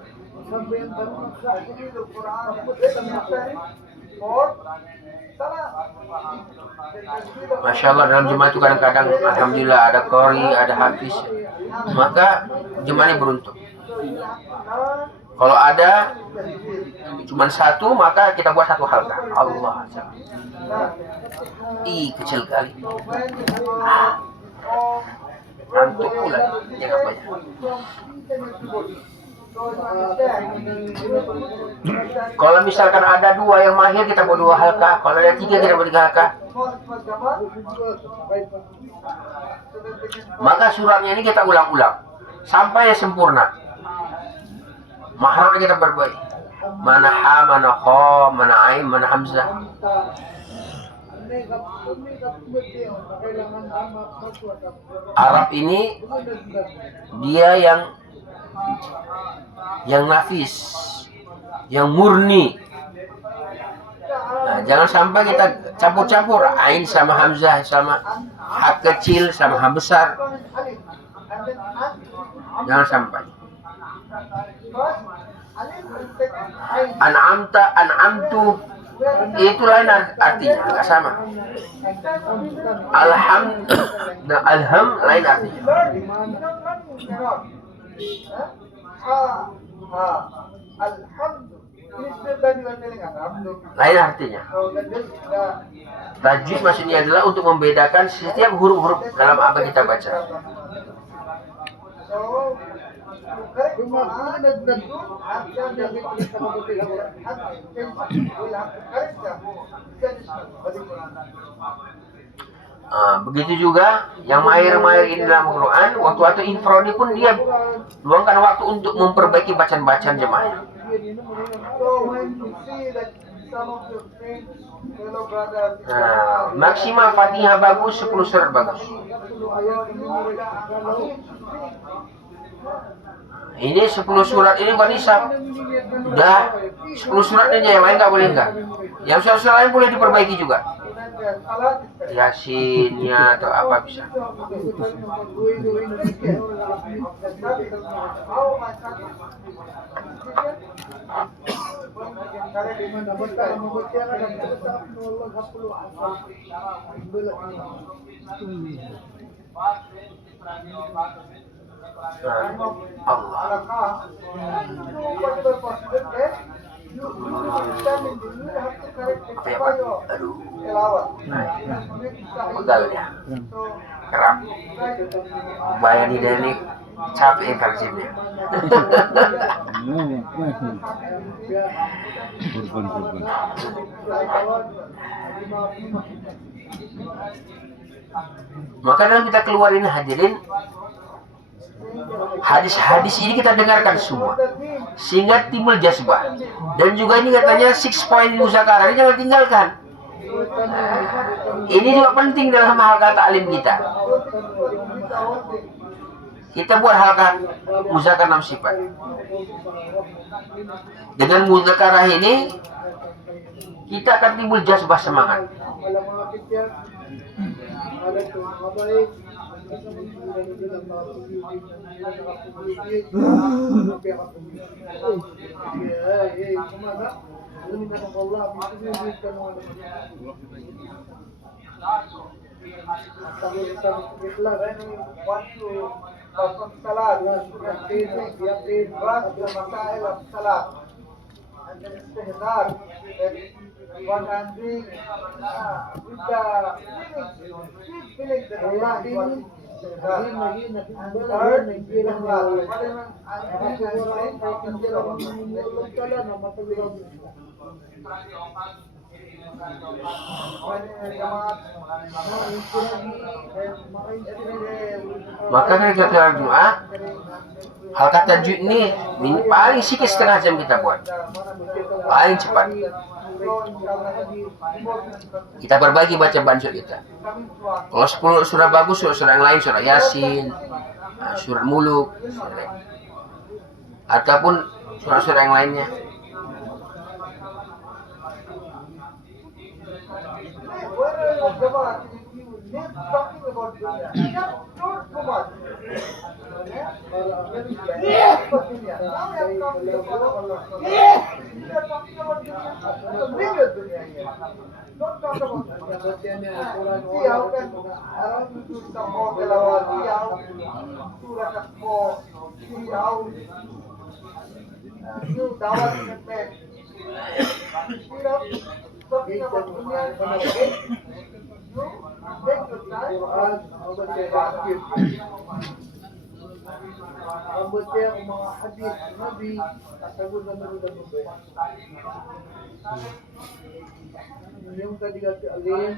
Masya Allah, dalam jemaah itu kadang-kadang alhamdulillah ada qori, ada hafiz. Maka jemaahnya beruntung. Kalau ada cuma satu, maka kita buat satu halqa. Allah, kecil kali. Antuk pula yang apanya. Kalau misalkan ada dua yang mahir, kita buat 2 halqa. Kalau ada 3, kita buat 3 halqa. Maka suratnya ini kita ulang-ulang sampai sempurna. Mahrajnya kita perbaiki. Mana ha, mana kha, mana ain, mana hamzah. Arab ini dia yang nafis, yang murni. Nah, jangan sampai kita campur-campur ain sama hamzah, sama ha kecil sama ha besar. Jangan sampai. An'amtu itu lain artinya, nggak sama. Alham lain artinya. Lain artinya. Tajwid maksudnya adalah untuk membedakan setiap huruf-huruf dalam apa kita baca. Begitu juga yang mahir-mahir ini dalam Quran, waktu infrodi pun dia luangkan waktu untuk memperbaiki bacaan-bacaan jemaah. Maksimal Fatihah bagus, 10 surat bagus. Ini 10 surat ini bukan nisab. Udah 10 surat aja, yang lain nggak boleh enggak. Yang surat-surat lain boleh diperbaiki juga. Yasinnya atau apa bisa. Allah. Aduh. Pegal ya. Kerap. Bayani dari capek versinya. Maka dalam kita keluarin hadirin, hadis-hadis ini kita dengarkan semua sehingga timbul jazbah. Dan juga ini katanya 6 point muzakarah ini jangan tinggalkan. Ini juga penting dalam halqa ta'lim kita. Kita buat halqa muzakarah 6 sifat. Dengan muzakarah ini kita akan timbul jazbah semangat. What I'm doing with the feeling that Allah And third, ikhlas. Whatever I'm saying, Maka ketika keluar Jumat, hal kata tahajud ini paling sedikit setengah jam kita buat, paling cepat. Kita berbagi baca bansur kita. Kalau 10 surah bagus, surah yang lain, surah Yasin, surah Muluk, ataupun surah-surah yang lainnya. talking about dunya. Just not too much. Now we are talking about the bigger dunya here. Don't talk about see how can around you do some more tilawat, see how to rakat more, see how you dawat can make. You know, talking about dunya. Rambutnya mga hadis Nabi sagot na meron yung kadigat alin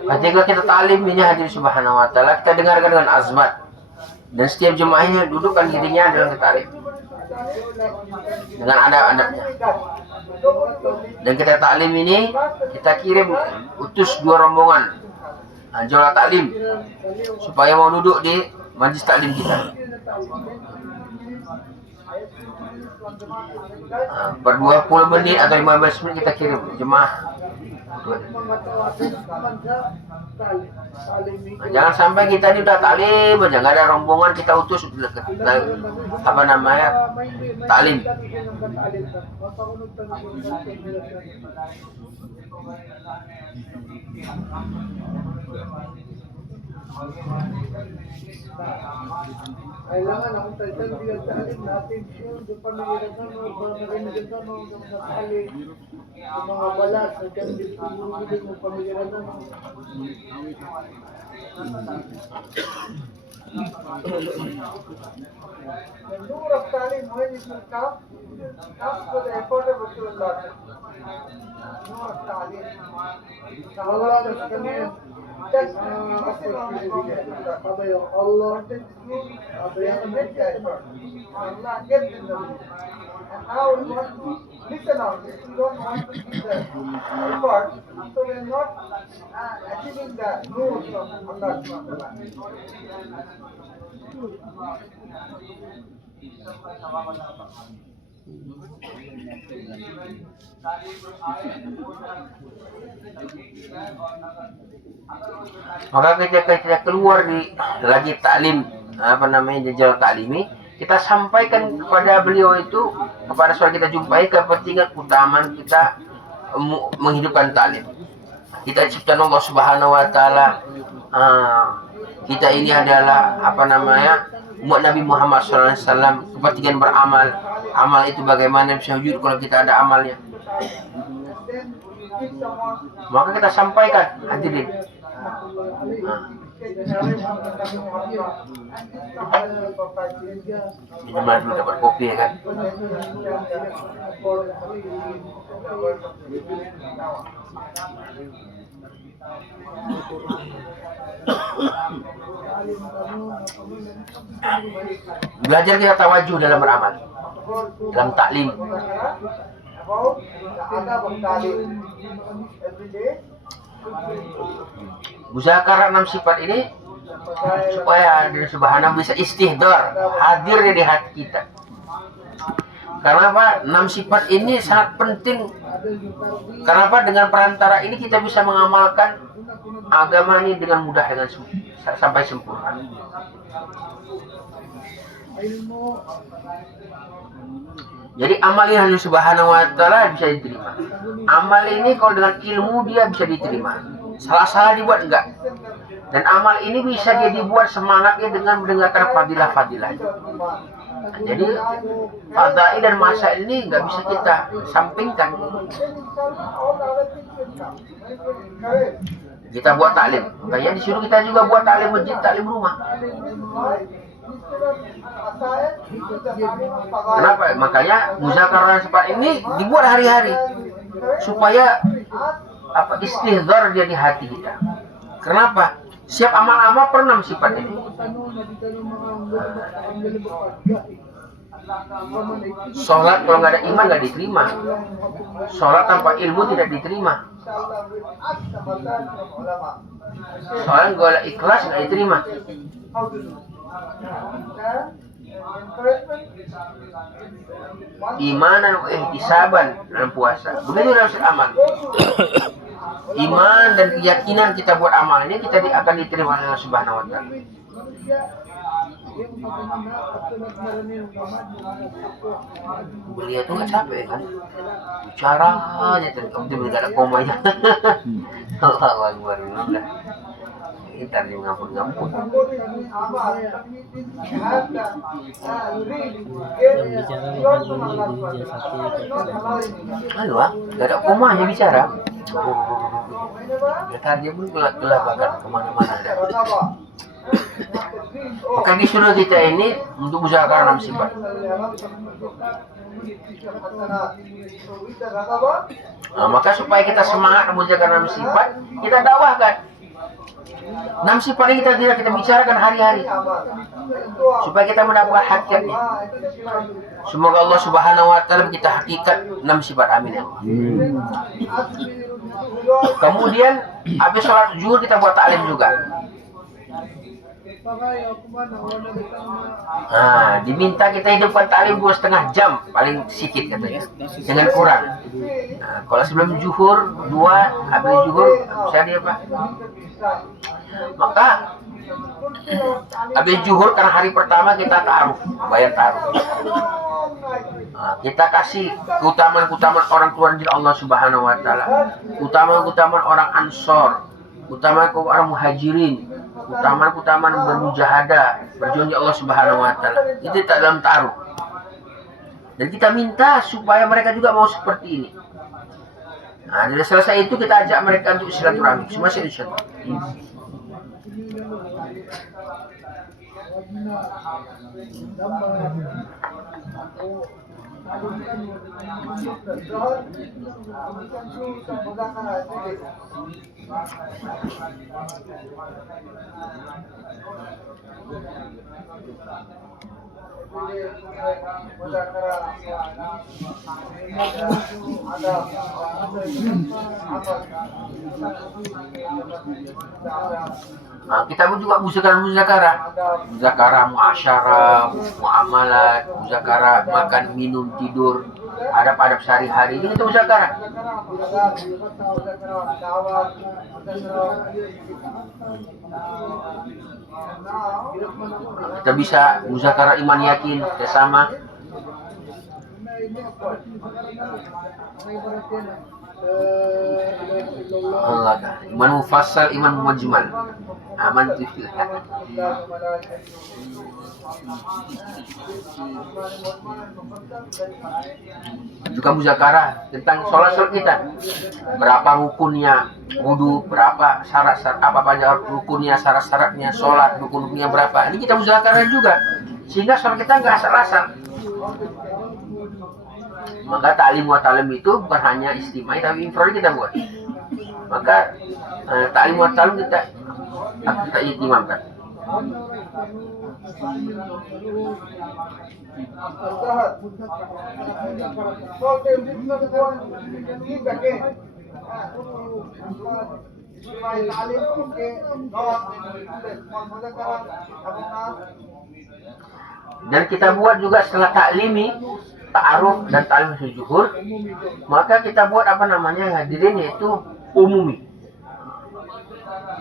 ketika kita ta'lim ini hadir subhanahu wa ta'ala, kita dengarkan dengan azmat, dan setiap jemaahnya dudukkan dirinya dalam ta'lim dengan adab-adabnya. Dan kita taklim ini, kita kirim utus 2 rombongan Jawla Taklim supaya mau duduk di majlis taklim kita. Per 20 menit atau 15 menit kita kirim jemaah. Jangan sampai kita ini udah taklim aja, nggak ada rombongan kita utus apa namanya taklim. Kailangan akong title bilang taalim natin siya doon pa nagigatan mo, pag-nagigatan mo, sa taalim, ang mga balas, nagkandil po mo pamiliratan mo. The nur of taalim, when it will come to the effort of Rasulullah. Nur of taalim. Allah is coming. That's Allah Allah gives in the room. And now we want to listen out. If we don't want to give the effort, so we are not achieving the rules of Allah subhanahu wa ta'ala. Maka ketika kita keluar di lagi taklim, apa namanya jajal taklimi, kita sampaikan kepada beliau itu, kepada saudara kita jumpai, kepentingan utama kita menghidupkan taklim. Kita ciptaan Allah Subhanahu wa taala, kita ini adalah apa namanya umat Nabi Muhammad SAW, kepentingan beramal. Amal itu bagaimana bisa wujud kalau kita ada amalnya. Maka kita sampaikan hadirin. Minimal dulu dapat kopi ya kan. Belajar kita tawajuh dalam beramal, dalam taklim. Muzakarah 6 sifat ini supaya dari subhanahu bisa istihdar, hadir di hati kita. Karena apa? 6 sifat ini sangat penting. Karena apa? Dengan perantara ini kita bisa mengamalkan agama ini dengan mudah, dengan sampai sempurna. Jadi amal ini hanya subhanahu wa ta'ala bisa diterima. Amal ini kalau dengan ilmu dia bisa diterima. Salah-salah dibuat enggak. Dan amal ini bisa dia dibuat semangatnya dengan mendengarkan fadilah-fadilah. Jadi fadail dan masail ini nggak bisa kita sampingkan. Kita buat taklim, makanya disuruh kita juga buat taklim masjid, taklim rumah. Kenapa? Makanya muzakarah seperti ini dibuat hari-hari supaya istihdzar dia di hati kita. Kenapa? Siap amal-amal pernah sifat ini. Sholat kalau nggak ada iman nggak diterima. Sholat tanpa ilmu tidak diterima. Sholat nggak ada ikhlas nggak diterima. Imanan wa ihtisaban dalam puasa. Begitu dalam amal. Iman dan keyakinan kita buat amal ini kita akan diterima oleh Allah Subhanahu wa taala. Beliau tuh nggak capek kan? Bicara aja terus nggak ada komanya. Allahu Akbar. Ntar dia ngampun-ngampun. Halo, gak ada komanya bicara. Ntar dia pun gelap-gelapan kemana-mana. Maka disuruh kita ini untuk muzakarah enam sifat. Nah, maka supaya kita semangat muzakarah enam sifat, kita dakwahkan. 6 sifat ini kita bicarakan hari-hari supaya kita mendapatkan hakikatnya. Semoga Allah Subhanahu wa taala kita hakikat 6 sifat, amin ya Allah. Kemudian habis sholat zuhur kita buat taklim juga. Nah, diminta kita hidupkan taklim 2,5 jam paling sedikit katanya, jangan kurang. Nah, kalau sebelum zuhur 2, habis zuhur saya dia Pak. Maka habis zuhur karena hari pertama kita ta'aruf, bayar ta'aruf. Nah, kita kasih keutamaan-keutamaan orang tua di Allah Subhanahu wa taala, keutamaan-keutamaan orang Ansor, keutamaan orang Muhajirin, keutamaan bermujahadah, berjuang di Allah Subhanahu wa taala. Itu tak dalam ta'aruf. Dan kita minta supaya mereka juga mau seperti ini. Nah, dari selesai itu kita ajak mereka untuk silaturahmi. Semua insyaallah. Nah, kita pun juga muzakarah muasyarah, muamalat, muzakarah makan, minum, tidur, adab-adab sehari-hari, ini kita muzakarah. Kita bisa muzakarah iman yakin, kita sama. Allah kan, iman mufassal, iman mujmal, aman tu. Juga muzakarah tentang sholat kita, berapa rukunnya wudu, berapa syarat-syarat, apa aja rukunnya, syarat-syaratnya sholat, rukunnya berapa. Ini kita muzakarah juga, sehingga sholat kita nggak asal-asal. Maka ta'lim wa ta'lim itu bukan hanya istimai tapi infradi kita buat. Maka ta'lim wa ta'lim kita itimamkan. Dan kita buat juga setelah taklimi, ta'aruf dan ta'lim zuhur, maka kita buat apa namanya hadirin, yaitu umumi.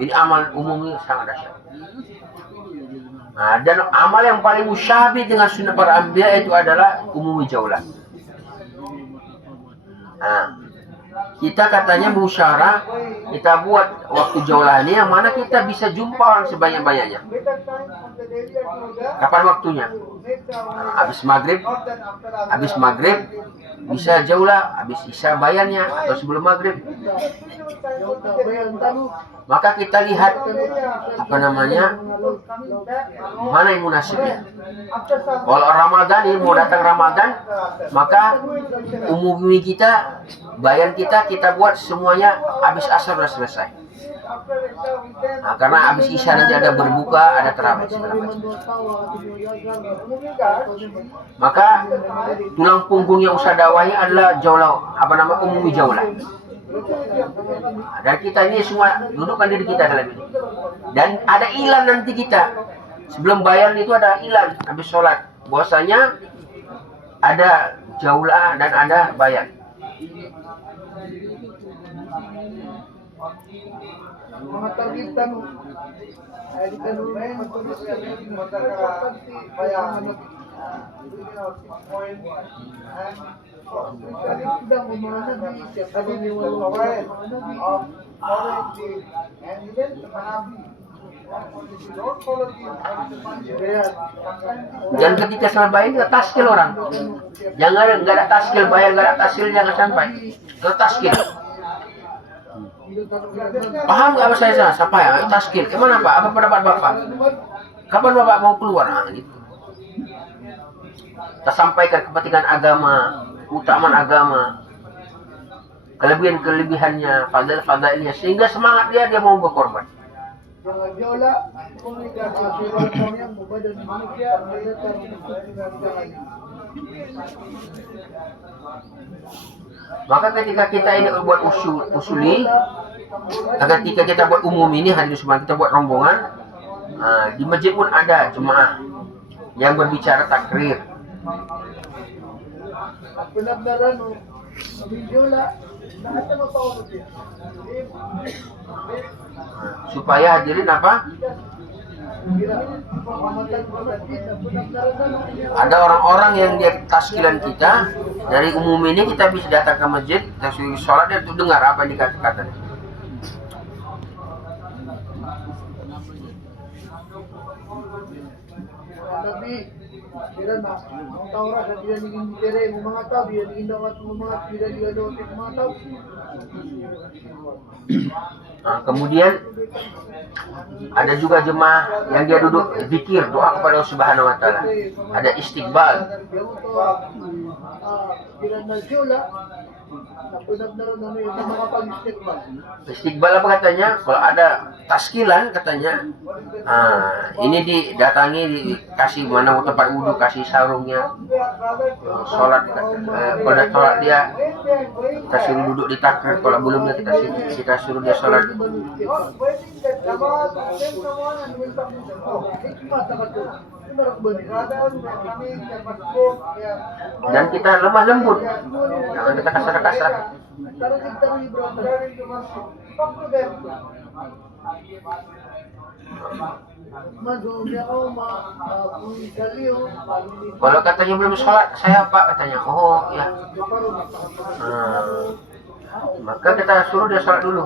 Ini amal umumi sangat dahsyat. Nah, dan amal yang paling musyabih dengan sunnah para anbiya itu adalah umumi jaulah. Nah, kita katanya musyawarah, kita buat waktu jaulah ini yang mana kita bisa jumpa orang sebanyak-banyaknya. better time on the daily yoga Kapan waktunya? make the Habis maghrib, not then after habis maghrib bisa jaulah, habis isya bayannya atau sebelum maghrib. Maka kita lihat apa namanya, mana yang munasibnya. Kalau Ramadan ini mau datang Ramadan, maka umumi kita, bayan kita buat semuanya habis asar sudah selesai. Nah, karena habis isya nanti ada berbuka, ada tarawih segala macam. Maka tulang punggungnya usaha dakwah ini adalah jaulah, apa nama, umumi jaulah. Dan kita ini semua dudukkan diri kita dalam ini. Dan ada ilan nanti kita. Sebelum bayan itu ada ilan habis sholat. Bahwasanya ada jaulah dan ada bayan. mga targetan mo ay di ka naman bayan sedang umanan di siapa ni wala and even manabi. Dan ketika selesai bayan kita taskil orang. Jangan nggak ada taskil bayan, nggak ada taskil jangan sampai. Kita taskil. Paham nggak apa saya siapa ya? Taskil. Gimana Pak? Apa pendapat Bapak? Kapan Bapak mau keluar? Nah, gitu. Kita sampaikan kepentingan agama, keutamaan agama, kelebihan-kelebihannya, fadail-fadailnya, sehingga semangat dia mau berkorban. Jangan jola, komunikasi yang membadan manusia, maka ketika kita ini buat usuli, ketika kita buat umum ini, hari Jumat kita buat rombongan, di masjid pun ada jemaah yang berbicara takrir. Benar-benar jola, lahat na mapawag din. Supaya hadirin apa? Ada orang-orang yang di taskilan kita, dari umum ini kita bisa datang ke masjid, kita suruh sholat dan tuh dengar apa yang dikatakan. Nabi, kira na, ang tawra sa dia naging ditere, mga tao, dia naging dapat mga tira dia doon mga tao. Nah, kemudian ada juga jemaah yang dia duduk zikir, doa kepada Allah Subhanahu wa taala. Ada istiqbal. Kira na jola, napunag na yung makapag-istiqbal. Istiqbal apa katanya? Kalau ada taskilan katanya, ini didatangi, dikasih mana tempat wudhu, kasih sarungnya, sholat, pada sholat dia, kita suruh duduk di takrir, kalau belumnya kita suruh dia sholat. Dan kita lemah lembut, jangan kita kasar-kasar. Kalau katanya belum sholat, saya Pak katanya, oh ya. Maka kita suruh dia sholat dulu.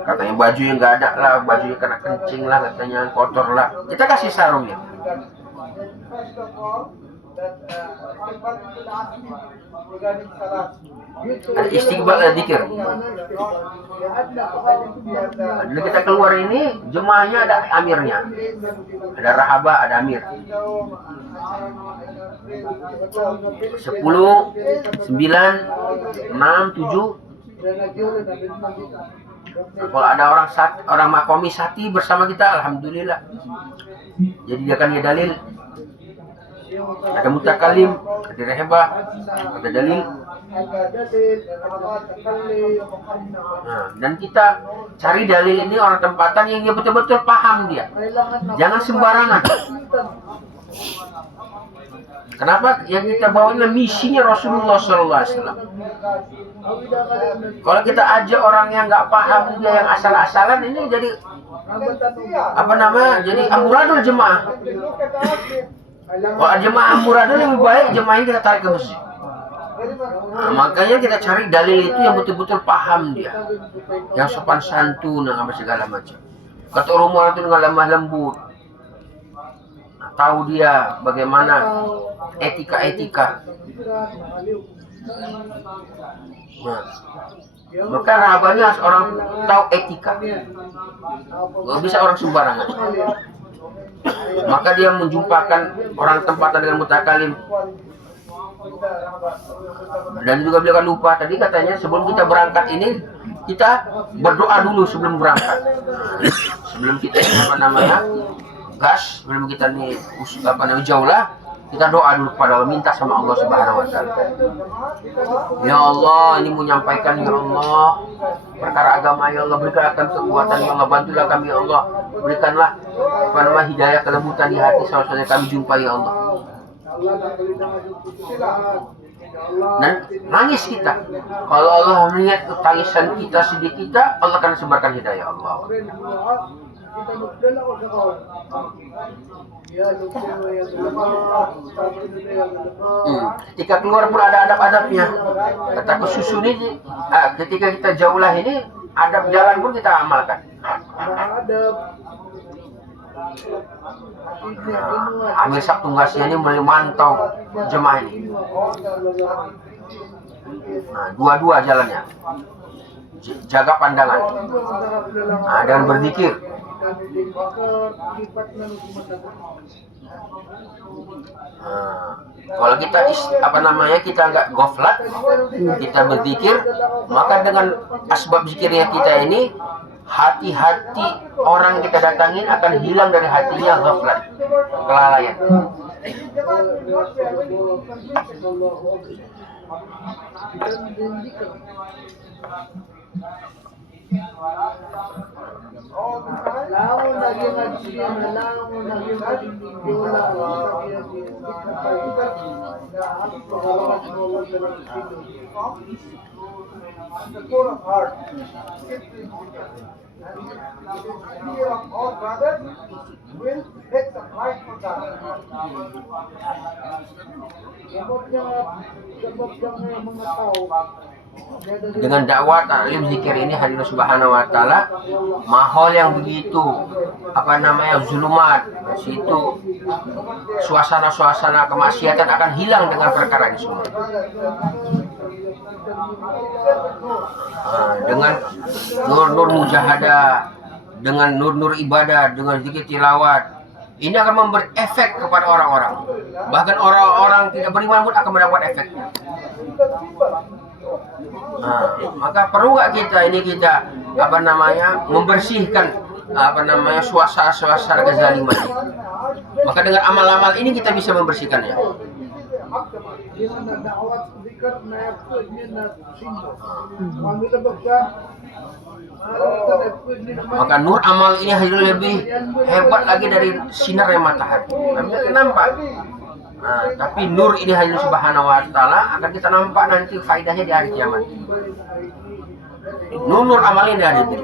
Katanya baju yang nggak ada lah, baju yang kena kencing lah, katanya kotor lah. Kita kasih sarungnya. Ada istiqbal, ada zikir. Lalu kita keluar ini, jemaahnya ada amirnya. Ada rahaba, ada amir. 10, 9, 6, 7. Nah, kalau ada orang makomi sati bersama kita, alhamdulillah. Jadi dia akan dalil. Ada mutakalim, ada rahibah, ada dalil. Nah, dan kita cari dalil ini orang tempatan yang dia betul-betul paham dia. Jangan sembarangan. Kenapa? Yang kita bawa ini misinya Rasulullah SAW. Kalau kita ajak orang yang nggak paham, dia yang asal-asalan, ini jadi apa namanya? Jadi amburadul jemaah. Kalau jemaah amburadul lebih baik jemaahnya kita tarik ke masjid. Nah, makanya kita cari dalil itu yang betul-betul paham dia, yang sopan santun apa segala macam. Kata orang itu dengan lemah lembut, nah, tahu dia bagaimana etika-etika. Nah, maka rahabani harus orang tahu etika, nggak bisa orang sembarangan. Maka dia menjumpakan orang tempatan dengan mutakalim. Dan juga beliau kan lupa tadi katanya sebelum kita berangkat ini kita berdoa dulu sebelum berangkat. Sebelum kita gas, sebelum kita jauh lah, kita doa dulu kepada Allah, minta sama Allah Subhanahu wa taala. Ya Allah, ini mau menyampaikan ya Allah perkara agama ya Allah, berikan kekuatan ya Allah, bantulah kami ya Allah, berikanlah hidayah kelembutan di hati saudara kami jumpai ya Allah. Dan nangis kita. Kalau Allah melihat tangisan kita, sedih kita, Allah akan sebarkan hidayah Allah. Ketika keluar pun ada adab-adabnya. Kataku susu ini, ketika kita jauhlah ini, adab jalan pun kita amalkan. Amir Sab tugasnya ini memantau jemaah ini. Nah, dua-dua jalannya. Jaga pandangan. Nah, dan berzikir. Kalau kita kita nggak goflat, kita berzikir, maka dengan asbab zikirnya kita ini, hati-hati orang kita datangin akan hilang dari hatinya ghaflat, kelalaian. The core of heart, and fear of all brothers will take the fight for God. Dengan dakwah taklim zikir ini hadirin subhanahu wa taala, mahal yang begitu zulumat, situ suasana-suasana kemaksiatan akan hilang dengan perkara ini semua. Dengan nur-nur mujahadah, dengan nur-nur ibadah, dengan zikir tilawat, ini akan memberi efek kepada orang-orang. Bahkan orang-orang tidak beriman pun akan mendapat efeknya. Maka perlu nggak kita membersihkan suasana kezaliman. Maka dengan amal-amal ini kita bisa membersihkannya. Maka nur amal ini lebih hebat lagi dari sinar matahari. Namanya nampak. Tapi nur ini hanya subhanahu wa ta'ala akan kita nampak nanti faedahnya di hari kiamat. Nur amal ini ada di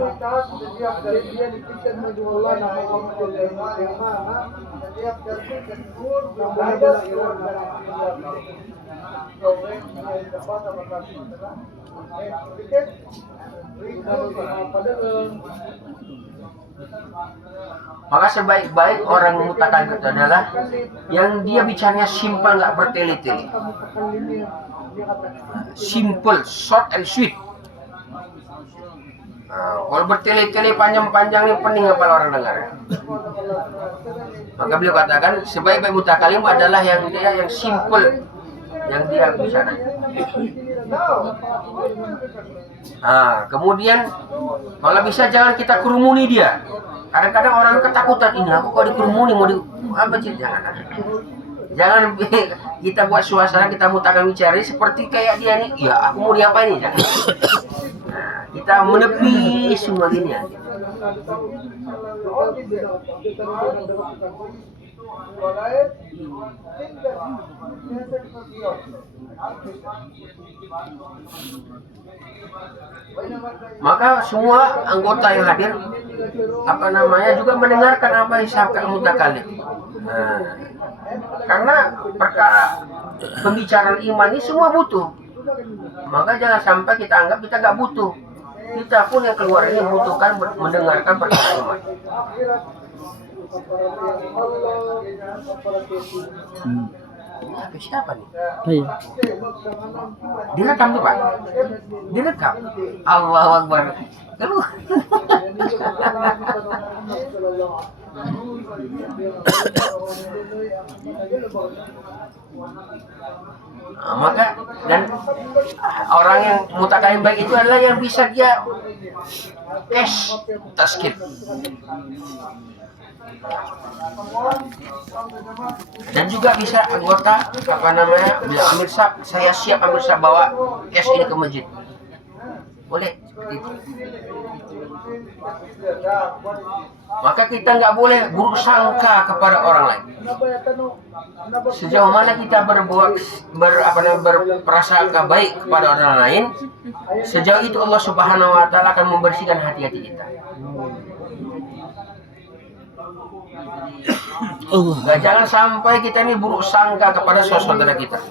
Maka sebaik-baik orang mutakallim adalah yang dia bicaranya simpel, nggak bertele-tele. Simple, short and sweet. Kalau bertele-tele panjang-panjang ini pening kepala orang dengar. Maka beliau katakan sebaik-baik mutakallim adalah yang simple, yang dia bicara. Kemudian kalau bisa jangan kita kerumuni dia. Kadang-kadang orang ketakutan, ini aku kalau dikerumuni mau jangan kita buat suasana kita mutakan bicara seperti kayak dia nih. Ya aku mau diapain nih? Kita menepi semua gini ya. Maka semua anggota yang hadir juga mendengarkan apa yang disampaikan mutakallim. Karena perkara pembicaraan iman ini semua butuh. Maka jangan sampai kita anggap kita nggak butuh. Kita pun yang keluar ini membutuhkan mendengarkan perkataan umat. Ini HP siapa nih? Iya. Direkam tuh Pak? Direkam? Allahu Akbar. Keluar. Nah, maka dan orang yang mutakalim baik itu adalah yang bisa dia cash taskit. Dan juga bisa anggota bilang Amir Sab, saya siap Amir Sab bawa cash ini ke masjid. Boleh seperti itu. Maka kita nggak boleh buruk sangka kepada orang lain. Sejauh mana kita berprasangka baik kepada orang lain, sejauh itu Allah Subhanahu Wa Taala akan membersihkan hati-hati kita. Jangan sampai kita ini buruk sangka kepada saudara kita.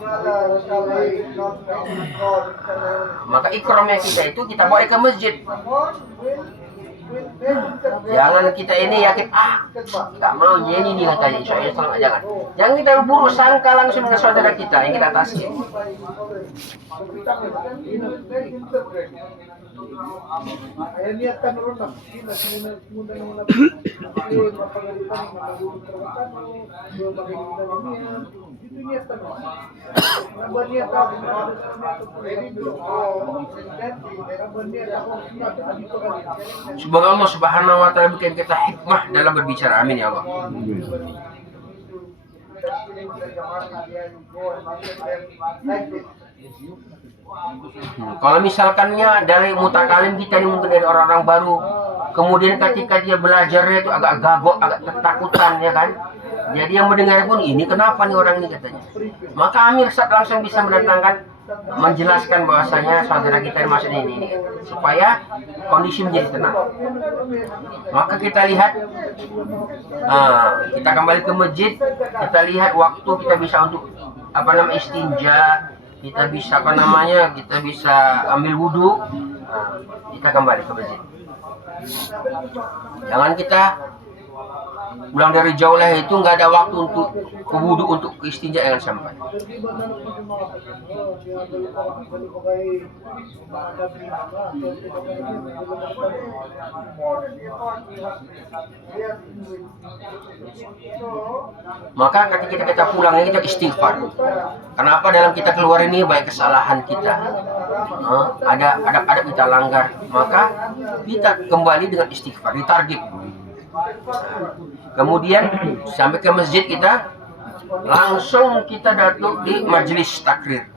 Maka ikramnya kita itu kita bawa ke masjid. Jangan kita ini yakin nggak mau ini nih katanya insya Allah jangan. Jangan kita buruk sangka langsung dengan saudara kita yang kita atasnya. Semoga Allah Subhanahu Wa Taala bikin kita hikmah dalam berbicara. Amin ya Allah. Kalau misalkannya dari mutakalim kita ini mungkin dari orang-orang baru, kemudian ketika dia belajarnya itu agak gagok, agak ketakutan ya kan. Jadi yang mendengar pun ini kenapa nih orang ini katanya. Maka Amir Sab langsung bisa menjelaskan bahwasanya saudara kita yang masuk ini supaya kondisi menjadi tenang. Maka kita lihat, kita kembali ke masjid, kita lihat waktu kita bisa untuk istinja, kita bisa kita bisa ambil wudhu, kita kembali ke masjid. Jangan kita pulang dari jauh lah itu nggak ada waktu untuk wudhu untuk istinja, jangan sampai. Maka ketika kita pulang ini kita istighfar. Kenapa dalam kita keluar ini banyak kesalahan kita, ada kita langgar, maka kita kembali dengan istighfar, ditarget. Kemudian sampai ke masjid kita langsung kita datang di majelis takrir,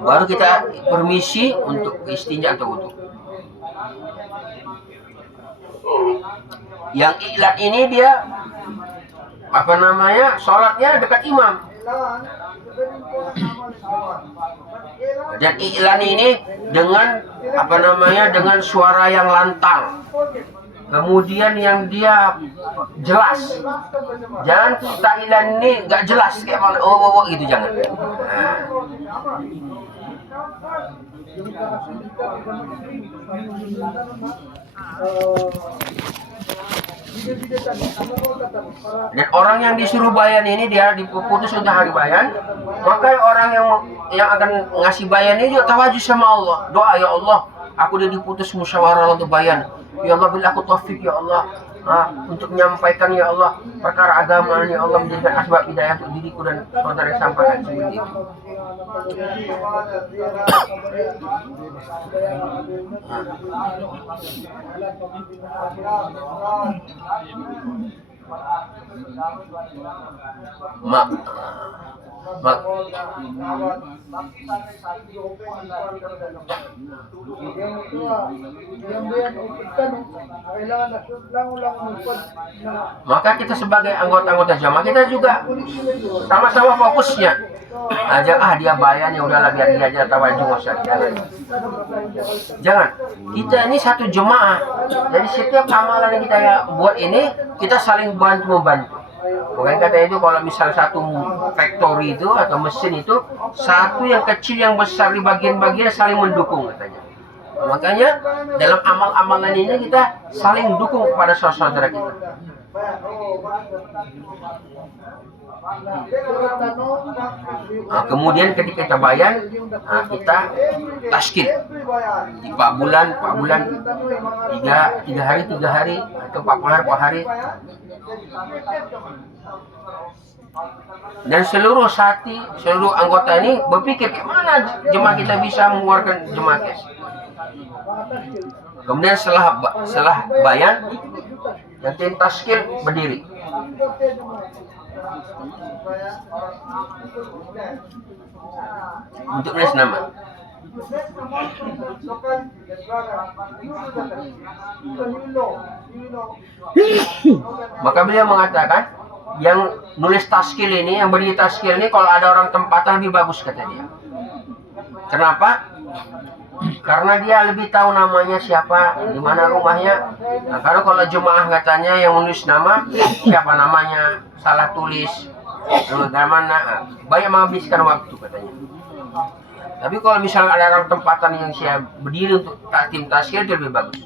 baru kita permisi untuk istinja atau wudhu. Yang iklan ini dia sholatnya dekat imam. Dan iklan ini dengan suara yang lantang. Kemudian yang dia jelas. Jangan kita iklan ini nggak jelas kayak mana gitu, jangan. Dan orang yang disuruh bayan ini dia diputus untuk hari bayan, maka orang yang akan ngasih bayan ini juga tawajuh sama Allah. Doa, ya Allah, aku udah diputus musyawarah untuk bayan. Ya Allah, bila aku taufik ya Allah untuk menyampaikan ya Allah perkara agama, ya Allah menjadikan asbab hidayah untuk diriku dan saudara yang sampaikan seperti itu. Maka kita sebagai anggota jamaah kita juga sama-sama fokusnya aja dia bayan ya udahlah biar dia aja tawajuh, jangan. Kita ini satu jemaah, jadi setiap amalan yang kita buat ini kita saling bantu membantu. Makanya katanya itu kalau misal satu factory itu atau mesin itu, satu yang kecil yang besar di bagian-bagian saling mendukung katanya. Makanya dalam amal-amalan ini kita saling dukung kepada saudara kita. Nah, kemudian ketika kita bayar, kita taskil 4 bulan, 3 hari atau 40 hari. Dan seluruh anggota ini berpikir gimana jemaah kita bisa mengeluarkan jemaah cash. Kemudian setelah bayar, nanti taskil berdiri untuk nulis nama. Maka beliau mengatakan yang nulis taskil ini, yang berdiri taskil ini, kalau ada orang tempatan lebih bagus kata dia. Kenapa? Karena dia lebih tahu namanya siapa, di mana rumahnya. Nah, karena kalau jemaah katanya yang menulis nama, siapa namanya, salah tulis, bagaimana, banyak menghabiskan waktu katanya. Tapi kalau misalnya ada orang tempatan yang siap berdiri untuk tim taskil, itu lebih bagus.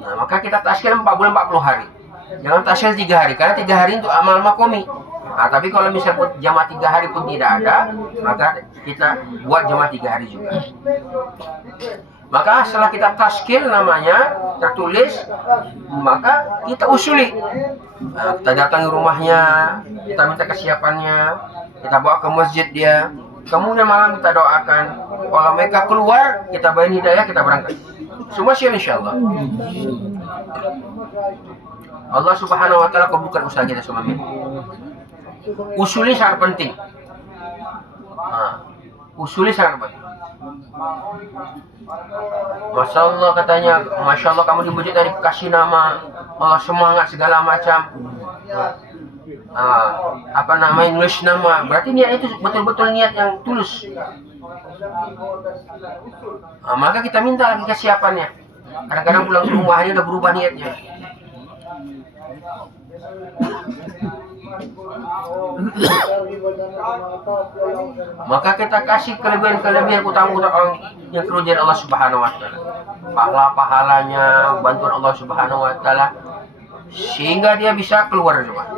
Nah, maka kita taskil 4 bulan 40 hari. Jangan taskil 3 hari, karena 3 hari untuk amal makomi. Nah, tapi kalau misalnya jamaah 3 hari pun tidak ada, maka kita buat jamaah 3 hari juga. Maka setelah kita taskil namanya tertulis, maka kita usuli. Nah, kita datangi rumahnya, kita minta kesiapannya, kita bawa ke masjid dia. Kemudian malam kita doakan. Kalau mereka keluar, kita beri hidayah, kita berangkat. Semua siap insyaallah. Allah Subhanahu wa taala kabulkan usaha kita semua. Usuli sangat penting. Usuli sangat penting. Masya Allah katanya, Masya Allah kamu dibujuk dari kasih nama, Allah semangat segala macam. Apa namanya, nulis nama, berarti niat itu betul-betul niat yang tulus. Maka kita minta lagi kesiapannya. Kadang-kadang pulang ke rumahnya udah berubah niatnya. Maka kita kasih kelebihan utama orang yang kerjaan Allah Subhanahu wa taala. Pahalanya, bantuan Allah Subhanahu wa taala, sehingga dia bisa keluar rumah.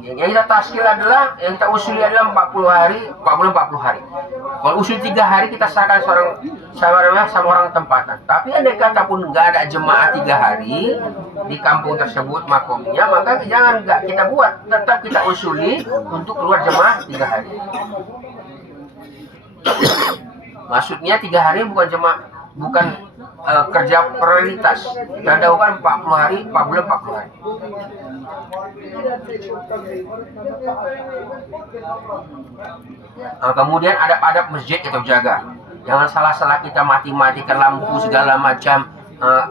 Yang kita taskil adalah, yang kita usuli adalah 40 hari, 4 bulan 40 hari. Kalau usul 3 hari kita serahkan sama orang tempatan. Tapi andai kata pun nggak ada jemaah 3 hari di kampung tersebut makomnya, maka jangan nggak kita buat, tetap kita usuli untuk keluar jemaah 3 hari. Maksudnya 3 hari bukan jemaah, bukan kerja prioritas. Kita lakukan 40 hari, 4 bulan 40 hari. Kemudian adab-adab masjid kita jaga. Jangan salah-salah kita mati-matikan lampu segala macam,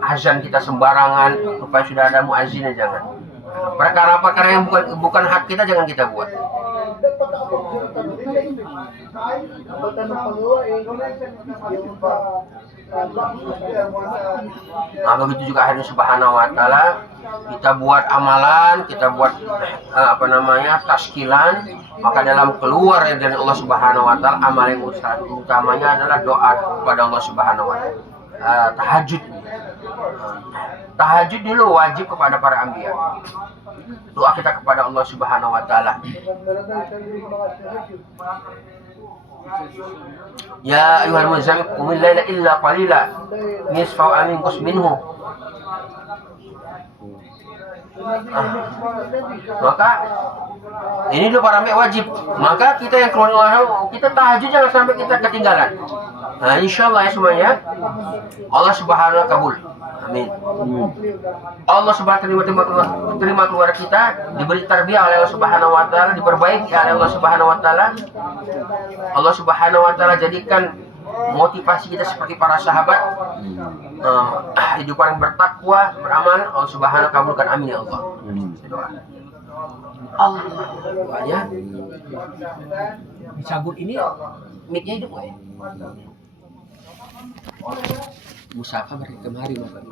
azan kita sembarangan, supaya sudah ada muazzinnya, jangan. Perkara-perkara yang bukan hak kita jangan kita buat. Begitu juga hari Subhanahu wa taala, kita buat amalan, kita buat taskilan, maka dalam keluar dari Allah Subhanahu wa taala, amal yang utamanya adalah doa kepada Allah Subhanahu wa taala. Tahajud. Tahajud dulu wajib kepada para anbiya. Doa kita kepada Allah Subhanahu wa taala. Ya ayyuhal muzammil qumil laila illa qalila nisfahu aw inqus minhu. Maka ini dulu para wajib. Maka kita yang keluar, kita tahajud jangan sampai kita ketinggalan. Nah, insyaallah ya semuanya, Allah Subhanahu wa taala kabul. Amin. Allah Subhanahu wa taala terima keluarga kita, diberi tarbiyah oleh Allah Subhanahu wa taala, diperbaiki oleh Allah Subhanahu wa taala. Allah Subhanahu wa taala jadikan motivasi kita seperti para sahabat, hidup yang bertakwa, beramal. Allah Subhanahu wa taala kabulkan, amin ya Allah. Allah. Doanya. Cabut ini mic-nya hidup nggak ya? Musaka balik kemari makan.